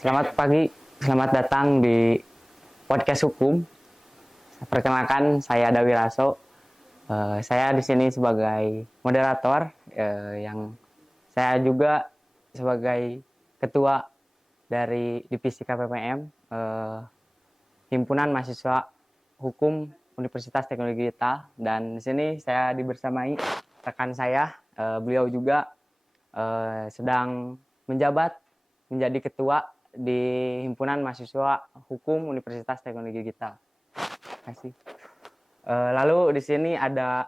Selamat pagi, selamat datang di podcast hukum. Perkenalkan, saya Dawi Raso. Saya di sini sebagai moderator, yang saya juga sebagai ketua dari divisi KPPM, Himpunan Mahasiswa Hukum Universitas Teknologi Digital. Dan di sini saya dibersamai rekan saya, beliau juga sedang menjabat menjadi ketua di Himpunan Mahasiswa Hukum Universitas Teknologi Digital. Terima kasih. Lalu di sini ada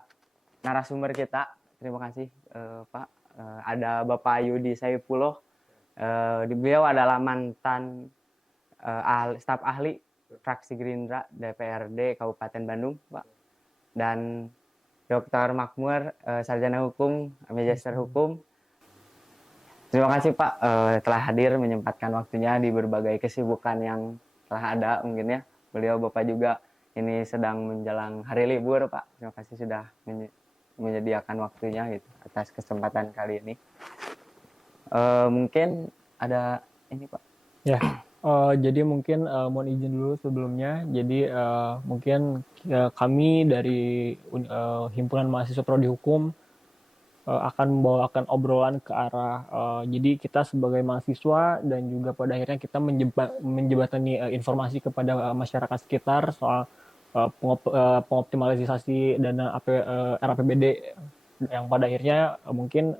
narasumber kita. Terima kasih, Pak. Ada Bapak Yudi Saifullah. Beliau adalah mantan staf ahli fraksi Gerindra DPRD Kabupaten Bandung, Pak. Dan Dr. Makmur, sarjana hukum, magister hukum. Terima kasih Pak telah hadir menyempatkan waktunya di berbagai kesibukan yang telah ada mungkin ya. Beliau Bapak juga ini sedang menjelang hari libur Pak. Terima kasih sudah menyediakan waktunya gitu atas kesempatan kali ini. Mungkin ada ini Pak. Ya, jadi mungkin mohon izin dulu sebelumnya. Jadi mungkin kami dari Himpunan Mahasiswa Prodi Hukum akan membawakan obrolan ke arah jadi kita sebagai mahasiswa dan juga pada akhirnya kita menjembatani informasi kepada masyarakat sekitar soal pengoptimalisasi dana RAPBD yang pada akhirnya mungkin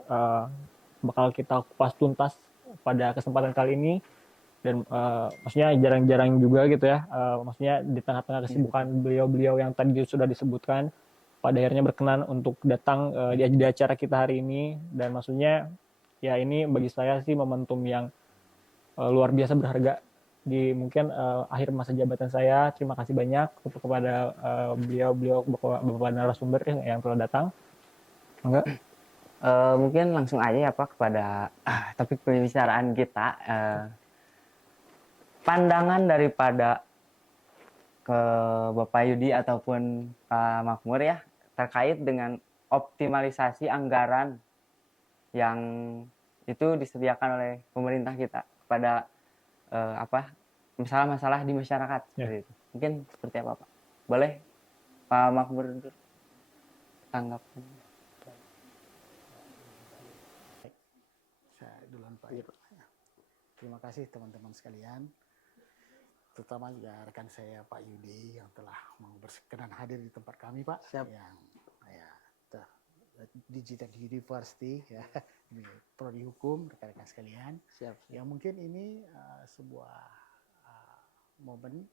bakal kita kupas tuntas pada kesempatan kali ini. Dan maksudnya jarang-jarang juga gitu ya, maksudnya di tengah-tengah kesibukan beliau-beliau yang tadi sudah disebutkan, pada akhirnya berkenan untuk datang di acara kita hari ini. Dan maksudnya ya ini bagi saya sih momentum yang luar biasa berharga di mungkin akhir masa jabatan saya. Terima kasih banyak untuk kepada beliau-beliau bapak narasumber yang telah datang. Enggak? Mungkin langsung aja ya Pak kepada topik pembicaraan kita. Pandangan daripada ke Bapak Yudi ataupun Pak Makmur ya terkait dengan optimalisasi anggaran yang itu disediakan oleh pemerintah kita kepada masalah-masalah di masyarakat seperti itu. Mungkin seperti apa Pak? Boleh Pak Makmur tanggapan? Saya duluan Pak. Terima kasih teman-teman sekalian, terutama juga rekan saya Pak Yudi yang telah mau berkenan hadir di tempat kami Pak. Siap. Yang Digital University ya, ini prodi hukum rekan-rekan sekalian. Siap. Yang mungkin ini sebuah momen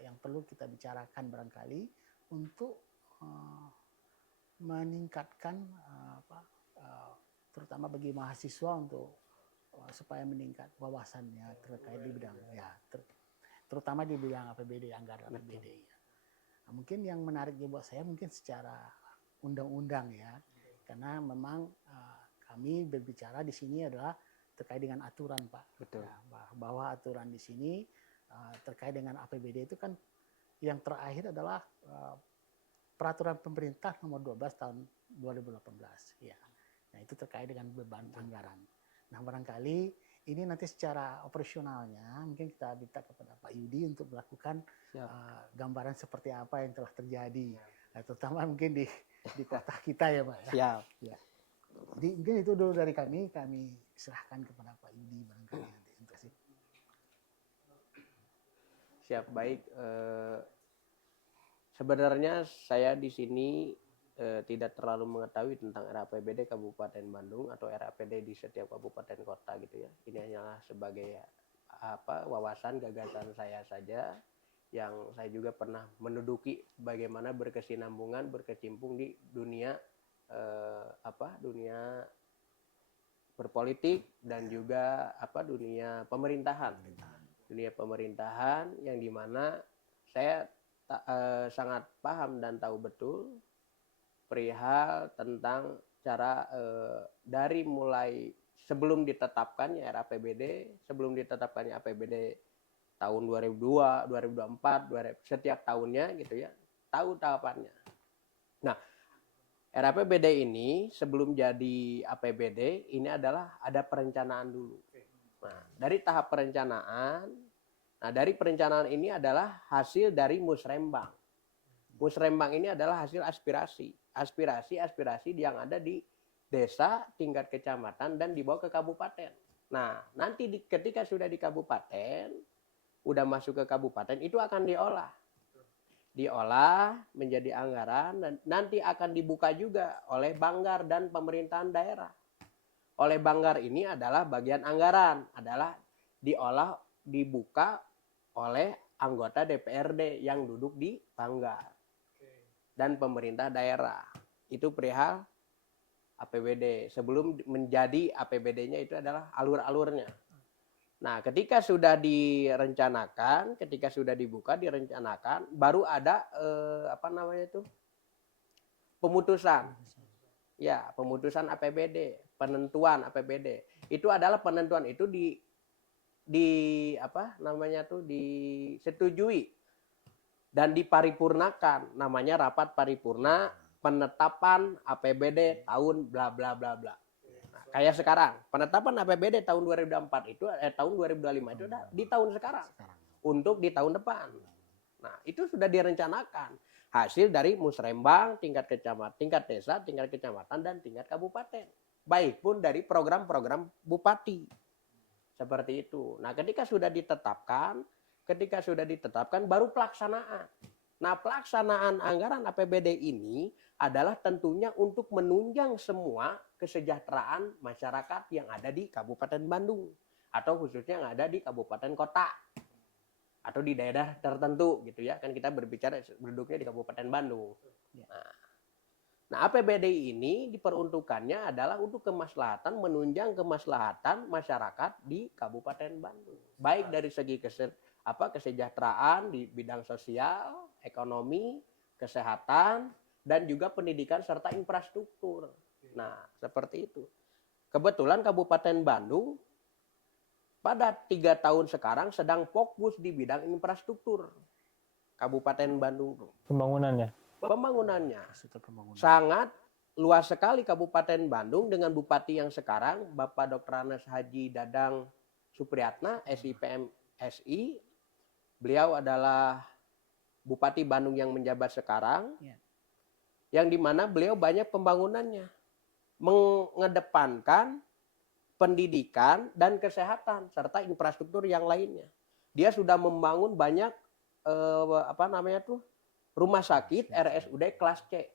yang perlu kita bicarakan barangkali untuk meningkatkan terutama bagi mahasiswa untuk supaya meningkat wawasannya terkait di bidang terutama di bidang APBD, anggaran APBD. Nah, mungkin yang menarik buat saya mungkin secara undang-undang ya, karena memang kami berbicara di sini adalah terkait dengan aturan Pak. Betul. Ya, bahwa aturan di sini terkait dengan APBD itu kan yang terakhir adalah peraturan pemerintah nomor 12 tahun 2018 ya. Nah, itu terkait dengan beban anggaran. Nah, barangkali ini nanti secara operasionalnya mungkin kita minta kepada Pak Yudi untuk melakukan gambaran seperti apa yang telah terjadi. Nah, terutama mungkin di kota kita ya Pak. Siap. Ya. Jadi mungkin itu dulu dari kami serahkan kepada Pak Yudi barangkali nanti. Terima kasih. Siap, baik. Sebenarnya saya di sini tidak terlalu mengetahui tentang RAPBD Kabupaten Bandung atau RAPBD di setiap kabupaten kota gitu ya. Ini hanyalah sebagai wawasan gagasan saya saja yang saya juga pernah menduduki bagaimana berkesinambungan berkecimpung di dunia dunia berpolitik dan juga dunia pemerintahan yang dimana saya sangat paham dan tahu betul perihal tentang cara dari mulai sebelum ditetapkannya APBD tahun 2002, 2024, setiap tahunnya gitu ya, tahu tahapannya. Nah, RAPBD ini sebelum jadi APBD ini adalah ada perencanaan dulu. Nah, dari tahap perencanaan, nah dari perencanaan ini adalah hasil dari musrembang. Musrembang ini adalah hasil aspirasi yang ada di desa, tingkat kecamatan, dan dibawa ke kabupaten. Nah, nanti ketika sudah di kabupaten, udah masuk ke kabupaten, itu akan diolah menjadi anggaran, dan nanti akan dibuka juga oleh Banggar dan pemerintahan daerah. Oleh Banggar ini adalah bagian anggaran, adalah dibuka oleh anggota DPRD yang duduk di Banggar dan pemerintah daerah. Itu perihal APBD. Sebelum menjadi APBD-nya itu adalah alur-alurnya. Nah, ketika sudah direncanakan, ketika sudah dibuka, direncanakan, baru ada pemutusan. Ya, pemutusan APBD, penentuan APBD. Itu adalah penentuan itu disetujui dan diparipurnakan, namanya rapat paripurna penetapan APBD tahun bla bla bla bla. Nah, kayak sekarang, penetapan APBD tahun 2024 itu tahun 2025 itu di tahun sekarang untuk di tahun depan. Nah, itu sudah direncanakan. Hasil dari musrembang tingkat kecamatan, tingkat desa, tingkat kecamatan, dan tingkat kabupaten. Baik pun dari program-program bupati. Seperti itu. Nah, ketika sudah ditetapkan baru pelaksanaan. Nah, pelaksanaan anggaran APBD ini adalah tentunya untuk menunjang semua kesejahteraan masyarakat yang ada di Kabupaten Bandung. Atau khususnya yang ada di kabupaten kota. Atau di daerah tertentu gitu ya, kan kita berbicara duduknya di Kabupaten Bandung. Nah, APBD ini diperuntukannya adalah untuk kemaslahatan, menunjang kemaslahatan masyarakat di Kabupaten Bandung, baik dari segi kesejahteraan di bidang sosial, ekonomi, kesehatan, dan juga pendidikan serta infrastruktur. Nah, seperti itu. Kebetulan Kabupaten Bandung pada 3 tahun sekarang sedang fokus di bidang infrastruktur. Kabupaten Bandung. Pembangunannya. Sangat luas sekali Kabupaten Bandung dengan Bupati yang sekarang, Bapak Dr. Anas Haji Dadang Supriyatna, SIPMSI. Beliau adalah Bupati Bandung yang menjabat sekarang. Yang dimana beliau banyak pembangunannya. Mengedepankan pendidikan dan kesehatan serta infrastruktur yang lainnya. Dia sudah membangun banyak rumah sakit RSUD kelas C,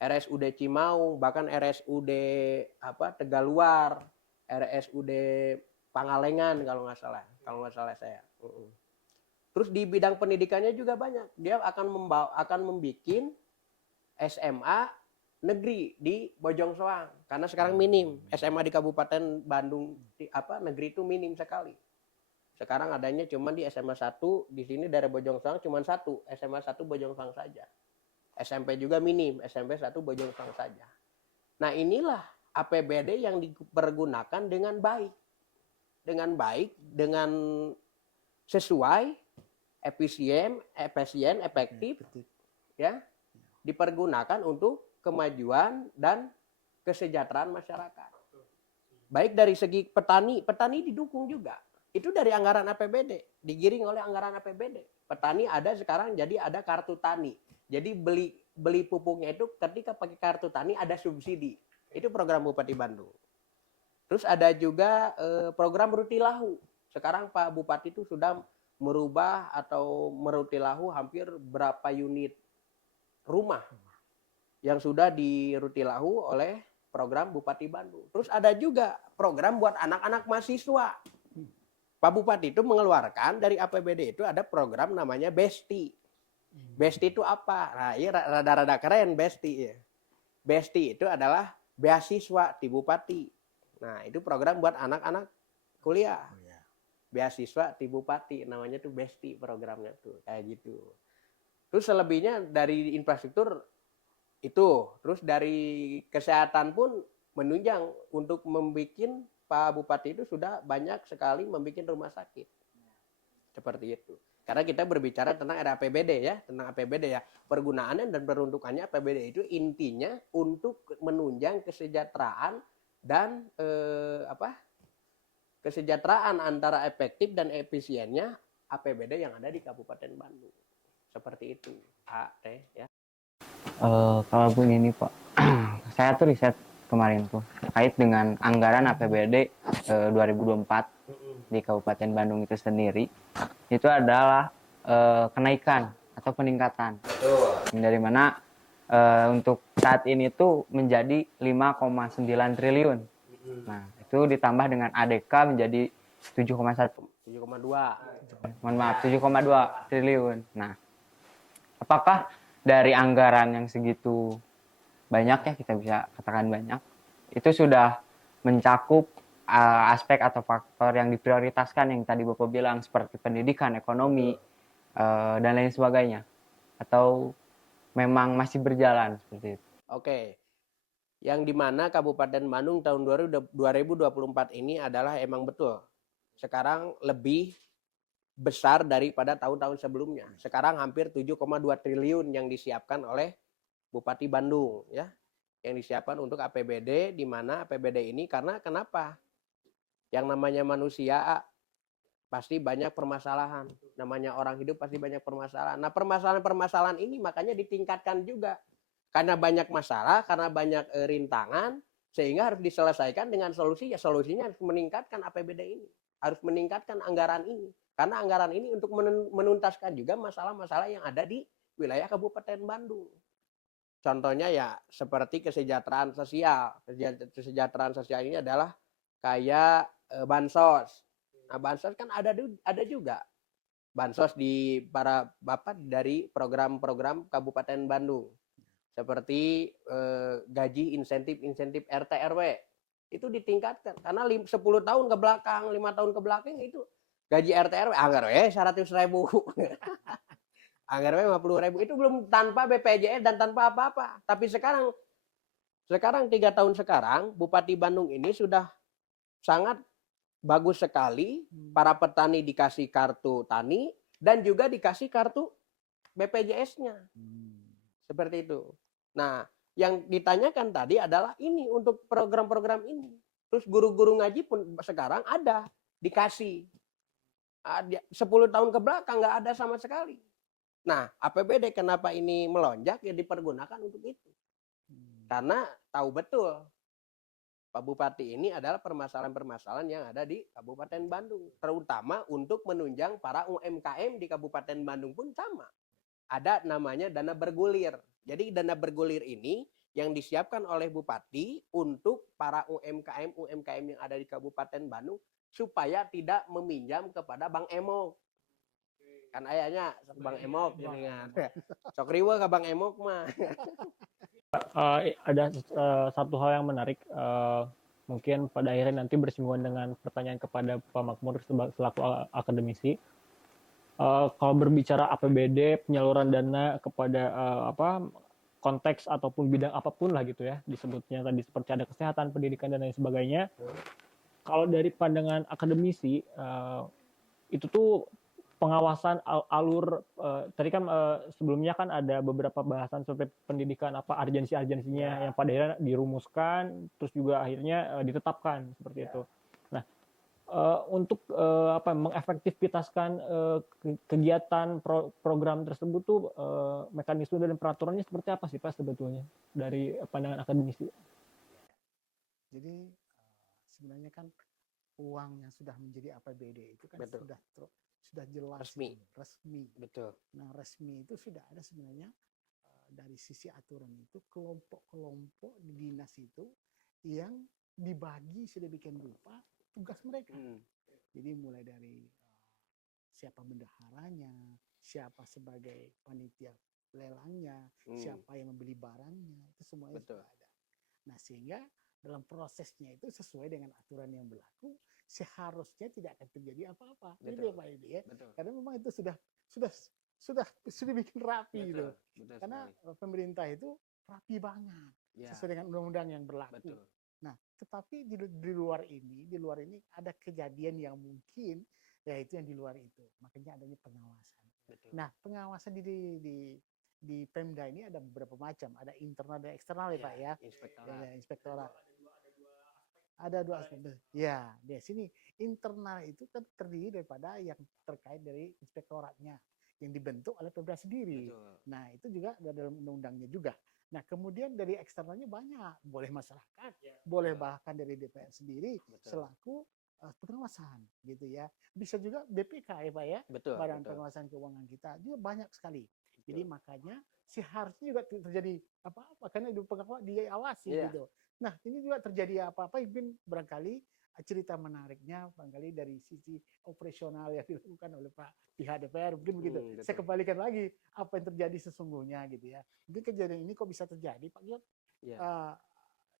RSUD Cimaung, bahkan RSUD Tegaluar, RSUD Pangalengan kalau nggak salah saya. Terus di bidang pendidikannya juga banyak. Dia akan membuat SMA negeri di Bojong Soang, karena sekarang minim SMA di Kabupaten Bandung negeri itu minim sekali. Sekarang adanya cuma di SMA 1 di sini dari Bojong Soang cuma 1, SMA 1 Bojong Soang saja. SMP juga minim, SMP 1 Bojong Soang saja. Nah, inilah APBD yang dipergunakan dengan baik, dengan sesuai, efisien, efektif, ya, dipergunakan untuk kemajuan dan kesejahteraan masyarakat. Baik dari segi petani didukung juga. Itu dari anggaran APBD, digiring oleh anggaran APBD. Petani ada sekarang jadi ada kartu tani. Jadi beli pupuknya itu ketika pakai kartu tani ada subsidi. Itu program Bupati Bandung. Terus ada juga program Rutilahu. Sekarang Pak Bupati itu sudah merubah atau merutilahu hampir berapa unit rumah yang sudah dirutilahu oleh program Bupati Bandung. Terus ada juga program buat anak-anak mahasiswa. Pak Bupati itu mengeluarkan dari APBD itu ada program namanya BESTI. BESTI itu apa? Nah, ini rada-rada keren BESTI ya. BESTI itu adalah beasiswa di Bupati. Nah, itu program buat anak-anak kuliah. Beasiswa di Bupati, namanya tuh BESTI programnya tuh, kayak gitu. Terus selebihnya dari infrastruktur itu, terus dari kesehatan pun menunjang untuk membuat Pak Bupati itu sudah banyak sekali membuat rumah sakit. Seperti itu. Karena kita berbicara tentang APBD ya, tentang APBD ya. Pergunaannya dan peruntukannya APBD itu intinya untuk menunjang kesejahteraan dan kesejahteraan antara efektif dan efisiennya APBD yang ada di Kabupaten Bandung. Seperti itu, A, Teh, ya. Kalau begini Pak, saya tuh riset kemarin tuh terkait dengan anggaran APBD 2024 di Kabupaten Bandung itu sendiri, itu adalah kenaikan atau peningkatan. Dari mana untuk saat ini tuh menjadi 5,9 triliun. Nah, itu ditambah dengan ADK menjadi 7,1. 7,2. Mohon maaf, 7,2 triliun. Nah, apakah dari anggaran yang segitu banyak, ya kita bisa katakan banyak, itu sudah mencakup aspek atau faktor yang diprioritaskan yang tadi Bapak bilang seperti pendidikan, ekonomi, dan lain sebagainya, atau memang masih berjalan seperti itu? Oke. Yang dimana Kabupaten Bandung tahun 2024 ini adalah emang betul. Sekarang lebih besar daripada tahun-tahun sebelumnya. Sekarang hampir 7,2 triliun yang disiapkan oleh Bupati Bandung, ya. Yang disiapkan untuk APBD, di mana APBD ini karena kenapa? Yang namanya manusia pasti banyak permasalahan. Namanya orang hidup pasti banyak permasalahan. Nah, permasalahan-permasalahan ini makanya ditingkatkan juga. Karena banyak masalah, karena banyak rintangan, sehingga harus diselesaikan dengan solusi. Ya solusinya harus meningkatkan APBD ini. Harus meningkatkan anggaran ini. Karena anggaran ini untuk menuntaskan juga masalah-masalah yang ada di wilayah Kabupaten Bandung. Contohnya ya seperti kesejahteraan sosial. Kesejahteraan sosial ini adalah kayak bansos. Nah, bansos kan ada juga bansos di para bapak dari program-program Kabupaten Bandung. Seperti gaji insentif RT RW itu ditingkatkan karena 10 tahun ke belakang, 5 tahun ke belakang itu gaji RT RW anggar 100.000. Anggar 50.000 itu belum tanpa BPJS dan tanpa apa-apa. Tapi sekarang 3 tahun sekarang Bupati Bandung ini sudah sangat bagus sekali. Para petani dikasih kartu tani dan juga dikasih kartu BPJS-nya. Seperti itu. Nah, yang ditanyakan tadi adalah ini untuk program-program ini. Terus guru-guru ngaji pun sekarang ada, dikasih. 10 tahun ke belakang nggak ada sama sekali. Nah, APBD kenapa ini melonjak? Ya dipergunakan untuk itu. Karena tahu betul Pak Bupati ini adalah permasalahan-permasalahan yang ada di Kabupaten Bandung. Terutama untuk menunjang para UMKM di Kabupaten Bandung pun sama. Ada namanya dana bergulir. Jadi dana bergulir ini yang disiapkan oleh Bupati untuk para UMKM yang ada di Kabupaten Bandung supaya tidak meminjam kepada Bank Emok. Kan ayahnya Bang Emok jenengan. Sok riweuh ka Bang Emok mah. Ada satu hal yang menarik, mungkin pada akhirnya nanti bersinggungan dengan pertanyaan kepada Pak Makmur selaku akademisi. Kalau berbicara APBD, penyaluran dana kepada konteks ataupun bidang apapun lah gitu ya, disebutnya tadi seperti ada kesehatan, pendidikan dan lain sebagainya. Kalau dari pandangan akademisi, itu tuh pengawasan alur tadi kan sebelumnya kan ada beberapa bahasan seperti pendidikan urgensinya yang pada akhirnya dirumuskan terus juga akhirnya ditetapkan seperti itu. Nah, untuk mengefektivitaskan kegiatan program tersebut tuh mekanisme dan peraturannya seperti apa sih Pak sebetulnya dari pandangan akademisi? Jadi sebenarnya kan uang yang sudah menjadi APBD itu kan Betul. sudah jelas resmi. Betul. Nah, resmi itu sudah ada sebenarnya dari sisi aturan itu kelompok-kelompok di dinas itu yang dibagi sedemikian rupa tugas mereka. Jadi mulai dari siapa bendaharanya, siapa sebagai panitia lelangnya, siapa yang membeli barangnya, itu semuanya sudah ada. Nah, sehingga dalam prosesnya itu sesuai dengan aturan yang berlaku, seharusnya tidak akan terjadi apa-apa. Gitu ya Pak Edi ya. Betul. Karena memang itu sudah bikin rapi gitu. Karena pemerintah itu rapi banget sesuai dengan undang-undang yang berlaku. Betul. Nah, tetapi di luar ini ada kejadian yang mungkin yaitu yang di luar itu. Makanya adanya pengawasan. Betul. Nah, pengawasan di Pemda ini ada beberapa macam. Ada internal dan eksternal ya Pak ya. Inspektorat. Inspektorat. Ada dua aspek. Ya, di sini internal itu kan terdiri daripada yang terkait dari inspektoratnya yang dibentuk oleh Pemda sendiri. Nah, itu juga ada dalam undang-undangnya juga. Nah, kemudian dari eksternalnya banyak, boleh masyarakat, boleh bahkan dari DPR sendiri selaku pengawasan gitu ya. Bisa juga BPK ya Pak ya, Betul, Badan betul. Pengawasan Keuangan kita juga banyak sekali. Jadi Betul. makanya seharusnya juga terjadi apa-apa karena di pengawas diawasi Iya. gitu. Nah, ini juga terjadi apa-apa mungkin barangkali cerita menariknya barangkali dari sisi operasional yang dilakukan oleh Pak pihak DPR mungkin begitu. Saya Betul. kembalikan lagi apa yang terjadi sesungguhnya gitu ya. Mungkin kejadian ini kok bisa terjadi Pak Giot Iya.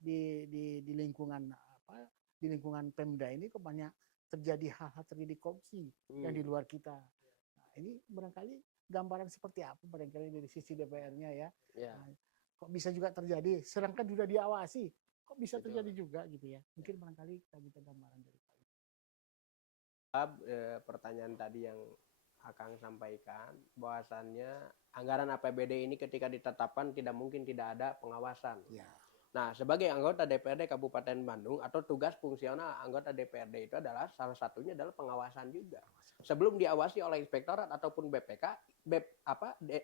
di lingkungan apa di lingkungan Pemda ini kok banyak terjadi hal-hal terjadi korupsi yang di luar kita. Nah, ini barangkali gambaran seperti apa barangkali dari sisi DPR-nya ya. Iya. Nah, kok bisa juga terjadi sedangkan sudah diawasi kok bisa Betul. terjadi juga gitu ya. Mungkin barangkali kita minta gambaran dari Pak. Pertanyaan tadi yang Akang sampaikan bahwasannya anggaran APBD ini ketika ditetapkan tidak mungkin tidak ada pengawasan. Ya. Nah, sebagai anggota DPRD Kabupaten Bandung atau tugas fungsional anggota DPRD itu adalah salah satunya adalah pengawasan juga. Sebelum diawasi oleh inspektorat ataupun BPK,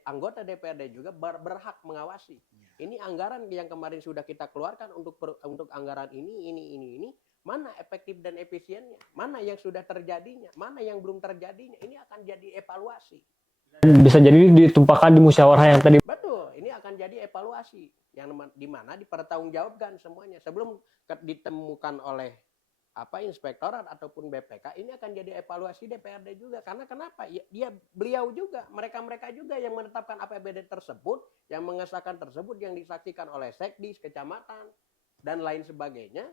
anggota DPRD juga berhak mengawasi. Ini anggaran yang kemarin sudah kita keluarkan untuk anggaran ini, mana efektif dan efisiennya, mana yang sudah terjadinya, mana yang belum terjadinya, ini akan jadi evaluasi. Bisa jadi ditumpahkan di musyawarah yang tadi. Betul, ini akan jadi evaluasi yang dimana dipertanggungjawabkan semuanya sebelum ditemukan oleh inspektorat ataupun BPK, ini akan jadi evaluasi DPRD juga. Karena kenapa? Ya, beliau juga, mereka juga yang menetapkan APBD tersebut, yang mengesahkan tersebut, yang disaksikan oleh sekdis, kecamatan dan lain sebagainya.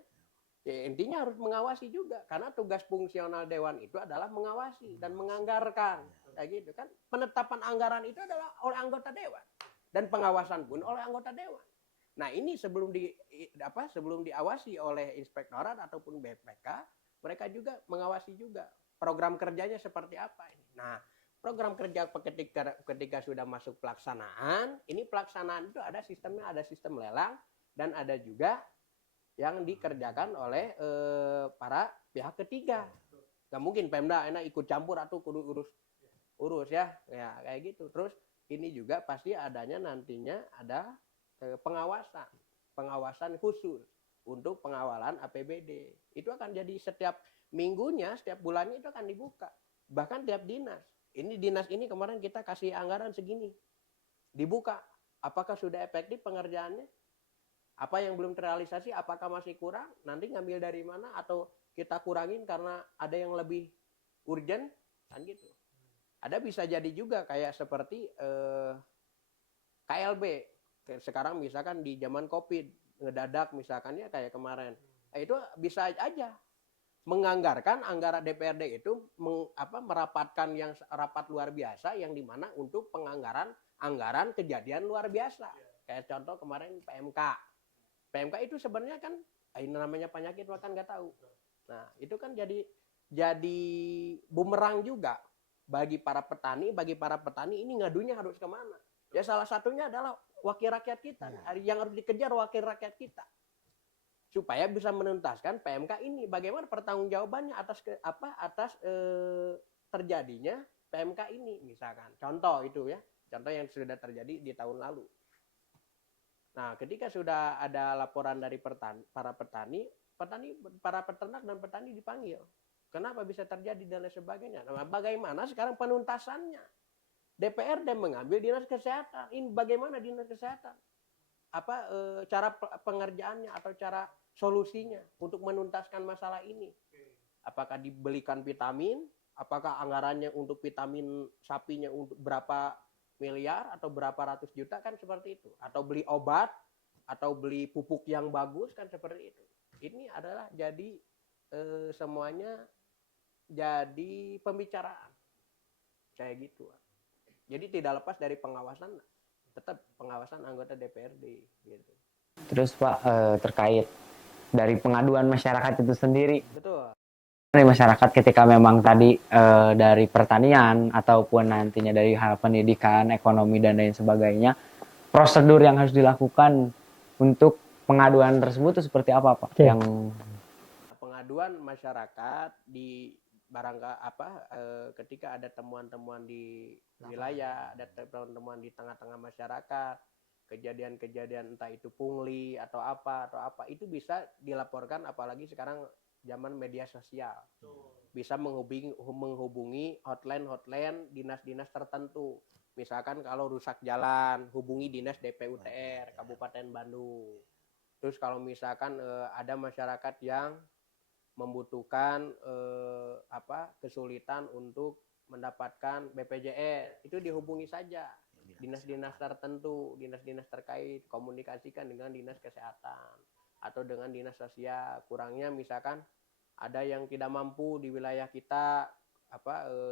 Ya, intinya harus mengawasi juga karena tugas fungsional dewan itu adalah mengawasi dan menganggarkan. Kayak gitu kan. Penetapan anggaran itu adalah oleh anggota dewan dan pengawasan pun oleh anggota dewan. Nah, ini sebelum diawasi oleh inspektorat ataupun BPK, mereka juga mengawasi juga program kerjanya seperti apa ini. Nah, program kerja ketika sudah masuk pelaksanaan, ini pelaksanaan itu ada sistemnya, ada sistem lelang dan ada juga yang dikerjakan oleh para pihak ketiga. Gak mungkin Pemda enak ikut campur atau kudu urus ya kayak gitu. Terus ini juga pasti adanya nantinya ada pengawasan khusus untuk pengawalan APBD. Itu akan jadi setiap minggunya, setiap bulannya itu akan dibuka. Bahkan tiap dinas. Ini dinas ini kemarin kita kasih anggaran segini. Dibuka. Apakah sudah efektif pengerjaannya? Apa yang belum terrealisasi, apakah masih kurang? Nanti ngambil dari mana atau kita kurangin karena ada yang lebih urgent? Kan gitu. Ada bisa jadi juga kayak seperti KLB. Sekarang misalkan di zaman COVID, ngedadak misalkan ya kayak kemarin. Itu bisa aja menganggarkan anggaran DPRD itu merapatkan yang rapat luar biasa yang dimana untuk anggaran kejadian luar biasa. Kayak contoh kemarin PMK. PMK itu sebenarnya kan ini namanya penyakit makan nggak tahu. Nah, itu kan jadi bumerang juga bagi para petani ini ngadunya harus kemana? Ya salah satunya adalah wakil rakyat kita. Yang harus dikejar wakil rakyat kita. Supaya bisa menuntaskan PMK ini. Bagaimana pertanggungjawabannya atas terjadinya PMK ini misalkan. Contoh itu ya. Contoh yang sudah terjadi di tahun lalu. Nah, ketika sudah ada laporan dari para petani, para peternak dan petani dipanggil. Kenapa bisa terjadi dan lain sebagainya. Nah, bagaimana sekarang penuntasannya? DPRD mengambil dinas kesehatan. Ini bagaimana dinas kesehatan? Cara pengerjaannya atau cara solusinya untuk menuntaskan masalah ini? Apakah dibelikan vitamin? Apakah anggarannya untuk vitamin sapinya untuk berapa miliar atau berapa ratus juta kan seperti itu? Atau beli obat atau beli pupuk yang bagus kan seperti itu. Ini adalah jadi semuanya jadi pembicaraan kayak gitu. Jadi tidak lepas dari pengawasan, tetap pengawasan anggota DPRD gitu. Terus Pak, terkait dari pengaduan masyarakat itu sendiri. Betul. Dari masyarakat ketika memang tadi dari pertanian ataupun nantinya dari hal pendidikan, ekonomi dan lain sebagainya, prosedur yang harus dilakukan untuk pengaduan tersebut itu seperti apa Pak? Oke. Yang pengaduan masyarakat di ketika ada temuan-temuan di wilayah, ada temuan-temuan di tengah-tengah masyarakat, kejadian-kejadian entah itu pungli atau apa, itu bisa dilaporkan, apalagi sekarang zaman media sosial. Bisa menghubungi hotline dinas-dinas tertentu. Misalkan kalau rusak jalan, hubungi dinas DPUTR Kabupaten Bandung. Terus kalau misalkan ada masyarakat yang membutuhkan kesulitan untuk mendapatkan BPJS, itu dihubungi saja dinas-dinas tertentu, dinas-dinas terkait, komunikasikan dengan dinas kesehatan atau dengan dinas sosial. Kurangnya misalkan ada yang tidak mampu di wilayah kita,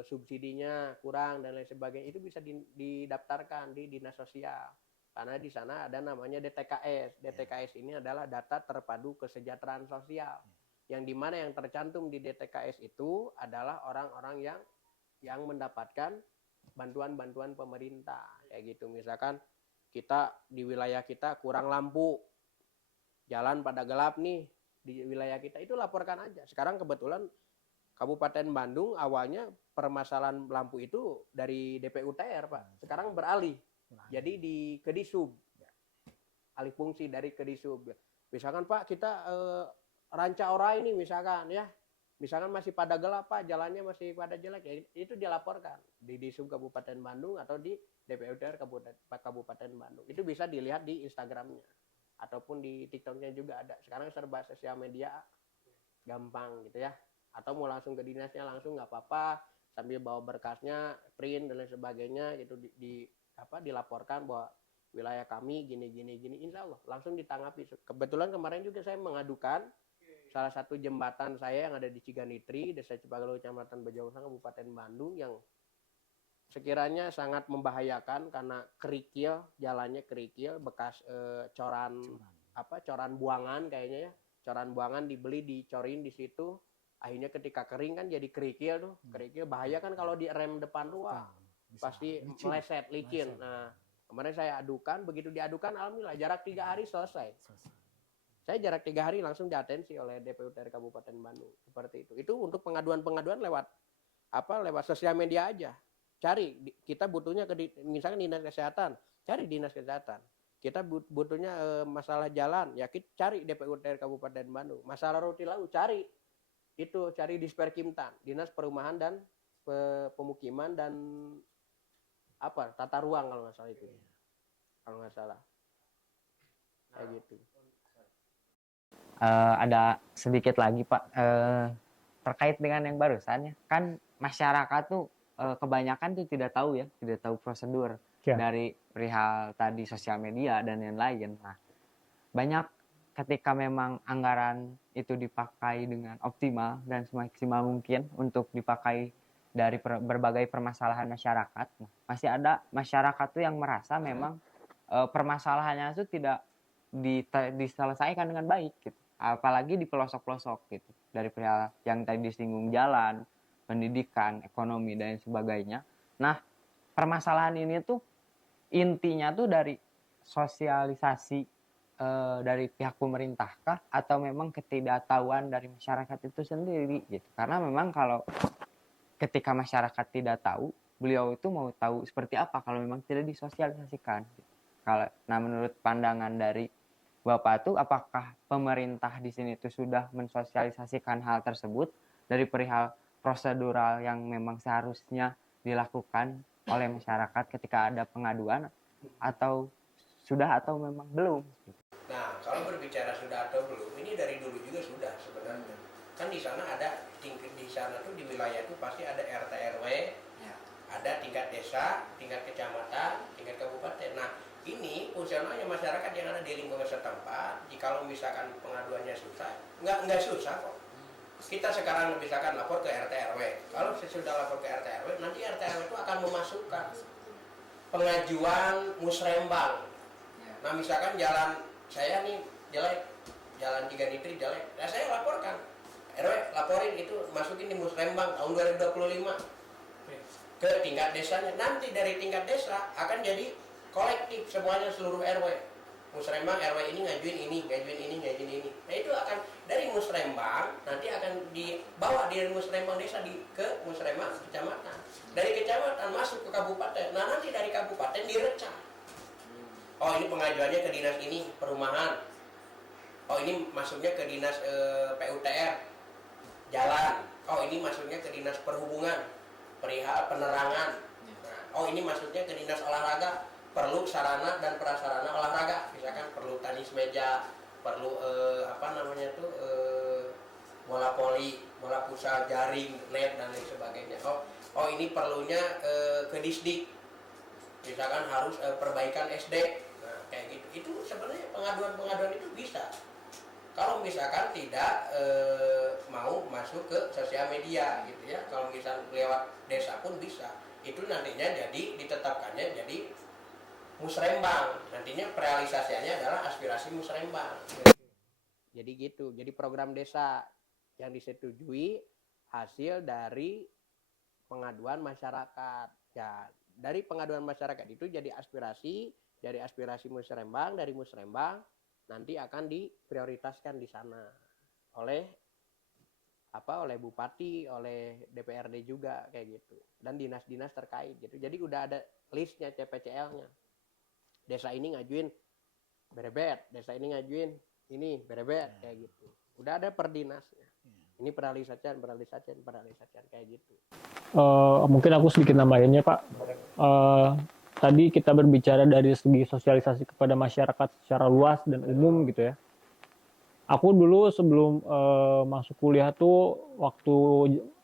subsidinya kurang dan lain sebagainya, itu bisa didaftarkan di dinas sosial. Karena di sana ada namanya DTKS. DTKS ini adalah data terpadu kesejahteraan sosial. Yang dimana yang tercantum di DTKS itu adalah orang-orang yang mendapatkan bantuan-bantuan pemerintah. Kayak gitu. Misalkan kita di wilayah kita kurang lampu, jalan pada gelap nih di wilayah kita, itu laporkan aja. Sekarang kebetulan Kabupaten Bandung awalnya permasalahan lampu itu dari DPUTR, Pak. Sekarang beralih. Jadi di Kedisub. Alih fungsi dari Kedisub. Misalkan Pak kita Ranca Ora ini misalkan ya. Misalkan masih pada gelap Pak, jalannya masih pada jelek, ya itu dilaporkan di Disub Kabupaten Bandung atau di DPUTR Kabupaten Bandung. Itu bisa dilihat di Instagramnya ataupun di TikToknya juga ada. Sekarang serba sosial media, gampang gitu ya. Atau mau langsung ke dinasnya langsung nggak apa-apa, sambil bawa berkasnya, print dan lain sebagainya, itu dilaporkan bahwa wilayah kami gini, insya Allah langsung ditanggapi. Kebetulan kemarin juga saya mengadukan salah satu jembatan saya yang ada di Ciganitri, Desa Cipagaluh, Kecamatan Bejongsoang, Kabupaten Bandung, yang sekiranya sangat membahayakan karena kerikil, jalannya kerikil, bekas coran buangan kayaknya ya, coran buangan dibeli dicorin di situ, akhirnya ketika kering kan jadi kerikil tuh, kerikil bahaya kan kalau di rem depan tuh pasti meleset, licin. Nah kemarin saya adukan, begitu diadukan alhamdulillah jarak 3 hari selesai. Saya jarak 3 hari langsung diatensi oleh DPUTR Kabupaten Bandung. Seperti itu. Itu untuk pengaduan-pengaduan lewat sosial media aja. Cari, kita butuhnya misalkan dinas kesehatan, cari dinas kesehatan. Kita butuhnya masalah jalan, ya kita cari DPUTR Kabupaten Bandung. Masalah roti lau, cari Disperkimtan, Dinas Perumahan dan Pemukiman dan tata ruang kalau nggak salah itu. Kalau nggak salah. Kayak gitu. Ada sedikit lagi Pak terkait dengan yang barusan ya, kan masyarakat tuh kebanyakan tuh tidak tahu prosedur dari perihal tadi sosial media dan yang lain. Nah banyak ketika memang anggaran itu dipakai dengan optimal dan semaksimal mungkin untuk dipakai dari berbagai permasalahan masyarakat, nah, masih ada masyarakat tuh yang merasa memang permasalahannya itu tidak diselesaikan dengan baik gitu. Apalagi di pelosok-pelosok gitu, dari perihal yang tadi disinggung jalan, pendidikan, ekonomi dan sebagainya. Nah permasalahan ini tuh intinya tuh dari sosialisasi dari pihak pemerintah kah atau memang ketidaktahuan dari masyarakat itu sendiri gitu. Karena memang kalau ketika masyarakat tidak tahu, beliau itu mau tahu seperti apa kalau memang tidak disosialisasikan gitu. Nah menurut pandangan dari Bapak tuh, apakah pemerintah di sini itu sudah mensosialisasikan hal tersebut dari perihal prosedural yang memang seharusnya dilakukan oleh masyarakat ketika ada pengaduan, atau sudah atau memang belum? Nah, kalau berbicara sudah atau belum, ini dari dulu juga sudah sebenarnya. Kan di sana ada di sana tuh di wilayah itu pasti ada RT RW, ya. Ada tingkat desa, tingkat kecamatan, tingkat kabupaten. Nah, ini fungsionalnya masyarakat yang ada di lingkungan setempat. Jikalau misalkan pengaduannya susah, nggak susah kok. Kita sekarang misalkan lapor ke RT RW. Kalau sesudah lapor ke RT RW, nanti RT RW itu akan memasukkan pengajuan musrembang. Nah, misalkan jalan saya nih jelek, jalan Ciganitri jelek, nah saya laporkan. RW laporin itu, masukin di musrembang tahun 2025 ke tingkat desanya. Nanti dari tingkat desa akan jadi kolektif semuanya seluruh RW. Musrembang RW ini ngajuin ini, ngajuin ini, ngajuin ini. Nah itu akan dari Musrembang nanti akan dibawa dari Musrembang desa ke Musrembang kecamatan. Dari kecamatan masuk ke kabupaten. Nah nanti dari kabupaten direcap. Oh ini pengajuannya ke dinas ini perumahan. Oh ini masuknya ke dinas PUTR jalan. Oh ini masuknya ke dinas perhubungan perihal penerangan. Nah, oh ini masuknya ke dinas olahraga perlu sarana dan prasarana olahraga, misalkan perlu tenis meja, perlu bola voli, bola futsal, jaring, net dan lain sebagainya. Oh ini perlunya ke disdik, misalkan harus perbaikan SD. Nah kayak gitu. Itu sebenarnya pengaduan itu bisa. Kalau misalkan tidak mau masuk ke sosial media gitu ya, kalau misal lewat desa pun bisa. Itu nantinya jadi ditetapkannya jadi Musrembang. Nantinya realisasinya adalah aspirasi Musrembang. Jadi gitu. Jadi program desa yang disetujui hasil dari pengaduan masyarakat. Ya, dari pengaduan masyarakat itu jadi aspirasi, dari aspirasi Musrembang, dari Musrembang nanti akan diprioritaskan di sana oleh bupati, oleh DPRD juga kayak gitu. Dan dinas-dinas terkait gitu. Jadi udah ada listnya CPCL-nya. Desa ini ngajuin berebet, desa ini ngajuin ini berebet kayak gitu. Udah ada per dinasnya. Ini peralisasian kayak gitu. Mungkin aku sedikit nambahinnya Pak. Tadi kita berbicara dari segi sosialisasi kepada masyarakat secara luas dan umum gitu ya. Aku dulu sebelum masuk kuliah tuh waktu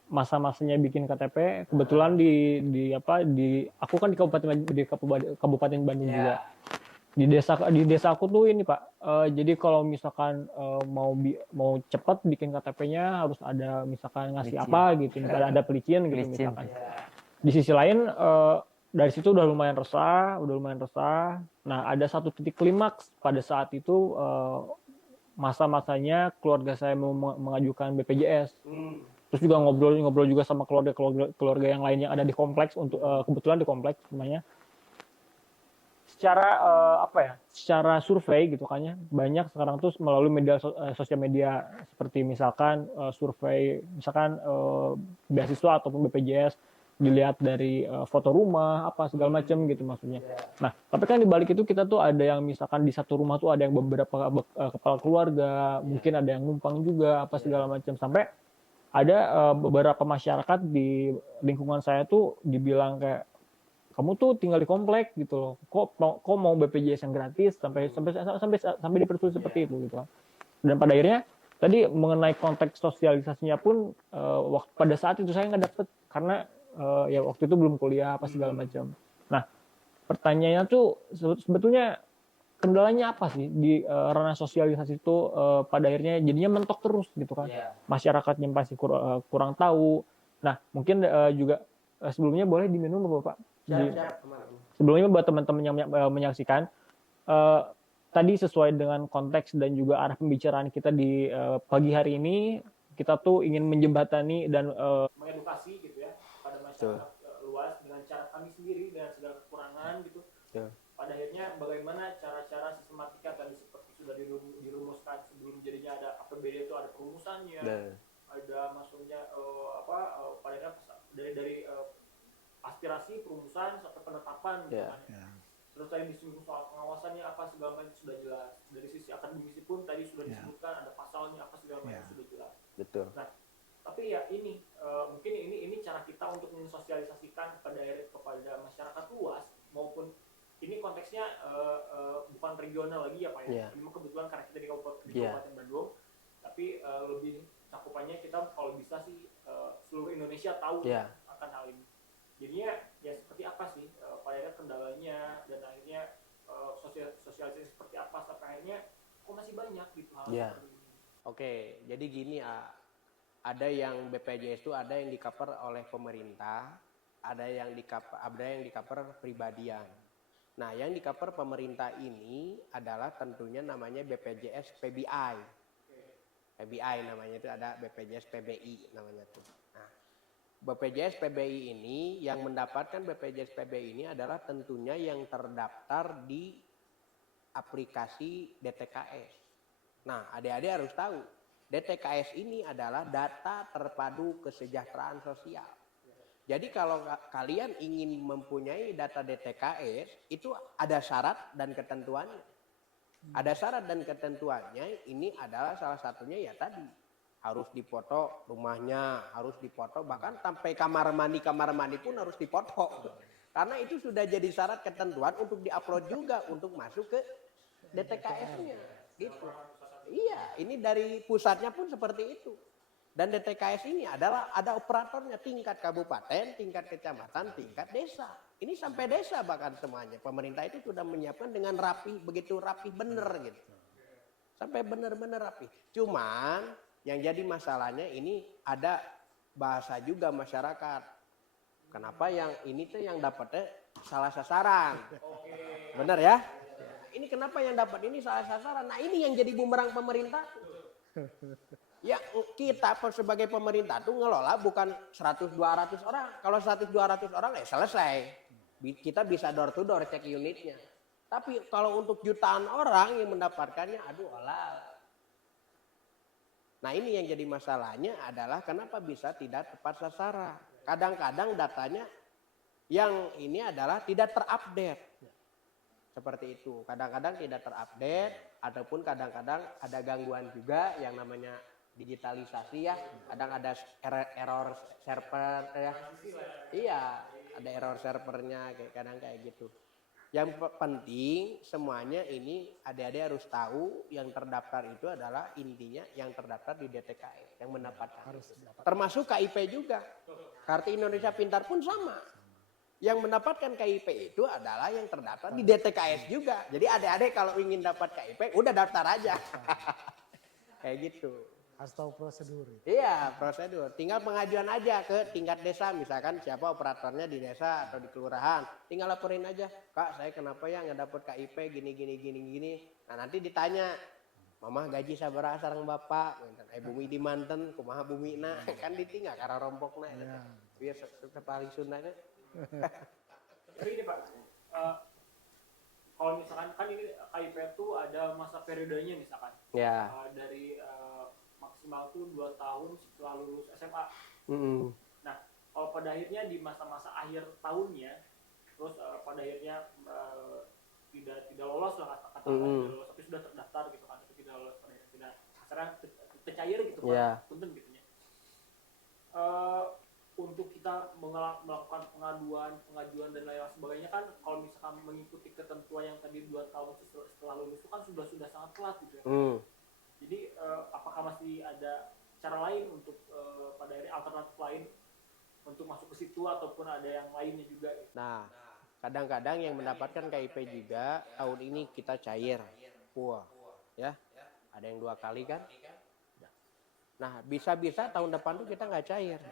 masa-masanya bikin KTP, kebetulan aku kan di Kabupaten Bandung juga. Di desa aku tuh ini Pak. Jadi kalau misalkan mau cepat bikin KTP-nya harus ada misalkan ngasih Pelicin. apa gitu, misalkan ada pelicin gitu misalkan. Di sisi lain dari situ udah lumayan resah. Nah, ada satu titik klimaks pada saat itu masa-masanya keluarga saya mau mengajukan BPJS. Terus juga ngobrol juga sama keluarga yang lain yang ada di kompleks untuk kebetulan di kompleks semuanya. Secara survei gitu kan ya, banyak sekarang tuh melalui sosial media seperti misalkan survei misalkan beasiswa ataupun BPJS dilihat dari foto rumah apa segala macam gitu maksudnya. Nah, tapi kan di balik itu kita tuh ada yang misalkan di satu rumah tuh ada yang beberapa kepala keluarga, mungkin ada yang numpang juga apa segala macam, sampai ada beberapa masyarakat di lingkungan saya tuh dibilang kayak kamu tuh tinggal di komplek gitu loh, kok mau BPJS yang gratis sampai dipersulit seperti itu gitu. Dan pada akhirnya tadi mengenai konteks sosialisasinya pun pada saat itu saya nggak dapet karena ya waktu itu belum kuliah apa segala macam. Nah, pertanyaannya tuh sebetulnya kendalanya apa sih di ranah sosialisasi itu pada akhirnya jadinya mentok terus gitu kan. Masyarakatnya pasti kurang tahu. Nah, mungkin juga sebelumnya boleh diminum Bapak. Sebelumnya buat teman-teman yang menyaksikan, tadi sesuai dengan konteks dan juga arah pembicaraan kita di pagi hari ini, kita tuh ingin menjembatani dan mengedukasi gitu ya pada masyarakat luas dengan cara kami sendiri dengan segala kekurangan gitu. Pada akhirnya bagaimana cara-cara sistematika tadi seperti sudah dirumuskan sebelum jadinya ada APBD itu ada perumusannya, ada maksudnya pada akhirnya dari aspirasi perumusan sampai penetapan gitu kan. Terus tadi disinggung soal pengawasannya apa segala macam sudah jelas. Dari sisi akademisi pun tadi sudah disebutkan ada pasalnya apa segala macam sudah jelas. Betul. Nah, tapi ya ini mungkin ini cara kita untuk mensosialisasikan kepada masyarakat luas maupun ini konteksnya bukan regional lagi ya Pak ya. Ini kebetulan karena kita di Kabupaten Bandung, tapi lebih cakupannya kita kalau bisa sih seluruh Indonesia tahu akan hal ini. Jadinya ya seperti apa sih pada kendalanya dan akhirnya sosialisasi seperti apa sampai akhirnya kok masih banyak gitu hal seperti ini. Oke, jadi gini ada yang BPJS itu ada yang di-cover oleh pemerintah, ada yang di-cover pribadian. Nah, yang di-cover pemerintah ini adalah tentunya namanya BPJS PBI. PBI namanya itu, ada BPJS PBI namanya tuh. Nah, BPJS PBI ini yang mendapatkan BPJS PBI ini adalah tentunya yang terdaftar di aplikasi DTKS. Nah, adik-adik harus tahu, DTKS ini adalah data terpadu kesejahteraan sosial. Jadi kalau kalian ingin mempunyai data DTKS, itu ada syarat dan ketentuannya. Ada syarat dan ketentuannya, ini adalah salah satunya ya tadi. Harus dipoto rumahnya, harus dipoto, bahkan sampai kamar mandi pun harus dipoto. Karena itu sudah jadi syarat ketentuan untuk diupload juga, untuk masuk ke DTKS-nya. Gitu. Iya, ini dari pusatnya pun seperti itu. Dan DTKS ini adalah ada operatornya tingkat kabupaten, tingkat kecamatan, tingkat desa. Ini sampai desa bahkan semuanya. Pemerintah itu sudah menyiapkan dengan rapi, begitu rapi bener gitu. Sampai bener-bener rapi. Cuman yang jadi masalahnya ini ada bahasa juga masyarakat. Kenapa yang ini tuh yang dapatnya salah sasaran. Bener ya? Ini kenapa yang dapat ini salah sasaran. Nah ini yang jadi bumerang pemerintah. Ya kita sebagai pemerintah tuh ngelola bukan 100-200 orang. Kalau 100-200 orang ya selesai. Kita bisa door to door cek unitnya. Tapi kalau untuk jutaan orang yang mendapatkannya, aduh alah. Nah ini yang jadi masalahnya adalah kenapa bisa tidak tepat sasaran. Kadang-kadang datanya yang ini adalah tidak terupdate. Seperti itu, kadang-kadang tidak terupdate, ataupun kadang-kadang ada gangguan juga yang namanya digitalisasi ya. Kadang ada error server ya. Iya, ada error servernya kadang kayak gitu. Yang penting semuanya ini adik-adik harus tahu yang terdaftar itu adalah intinya yang terdaftar di DTKS yang mendapatkan. Termasuk KIP juga. Kartu Indonesia Pintar pun sama. Yang mendapatkan KIP itu adalah yang terdaftar di DTKS juga. Jadi adik-adik kalau ingin dapat KIP, udah daftar aja. Kayak gitu. Harus tahu prosedur. Iya, prosedur. Tinggal pengajuan aja ke tingkat desa. Misalkan siapa operatornya di desa atau di kelurahan. Tinggal laporin aja. Kak, saya kenapa ya nggak dapat KIP gini. Nah nanti ditanya. Mama gaji sabaraha sareng bapak. Bumi di manten, kumaha bumi na. Kan ditinggal karena rompokna. Ya. Biar paling sundanya. Tapi ini Pak, kalau misalkan kan ini KIP itu ada masa periodenya misalkan. Ya. Dari maksimal tuh 2 tahun setelah lulus SMA. Nah, kalau pada akhirnya di masa-masa akhir tahunnya, terus pada akhirnya tidak lolos lah katakan tidak lolos, tapi sudah terdaftar gitu kan, tapi tidak lolos pada akhirnya akhirnya tercair gitu kan, punten gitu ya. Untuk kita melakukan pengajuan dan lain sebagainya kan, kalau misalkan mengikuti ketentuan yang tadi 2 tahun setelah lulus itu kan sudah sangat telat gitu ya. Jadi apakah masih ada cara lain untuk pada akhirnya alternatif lain untuk masuk ke situ ataupun ada yang lainnya juga gitu. Nah, kadang-kadang yang mendapatkan KIP juga tahun ini kita cair. Wah, ya. Ada yang 2 kali kan? Nah, bisa-bisa tahun depan tuh kita nggak cair.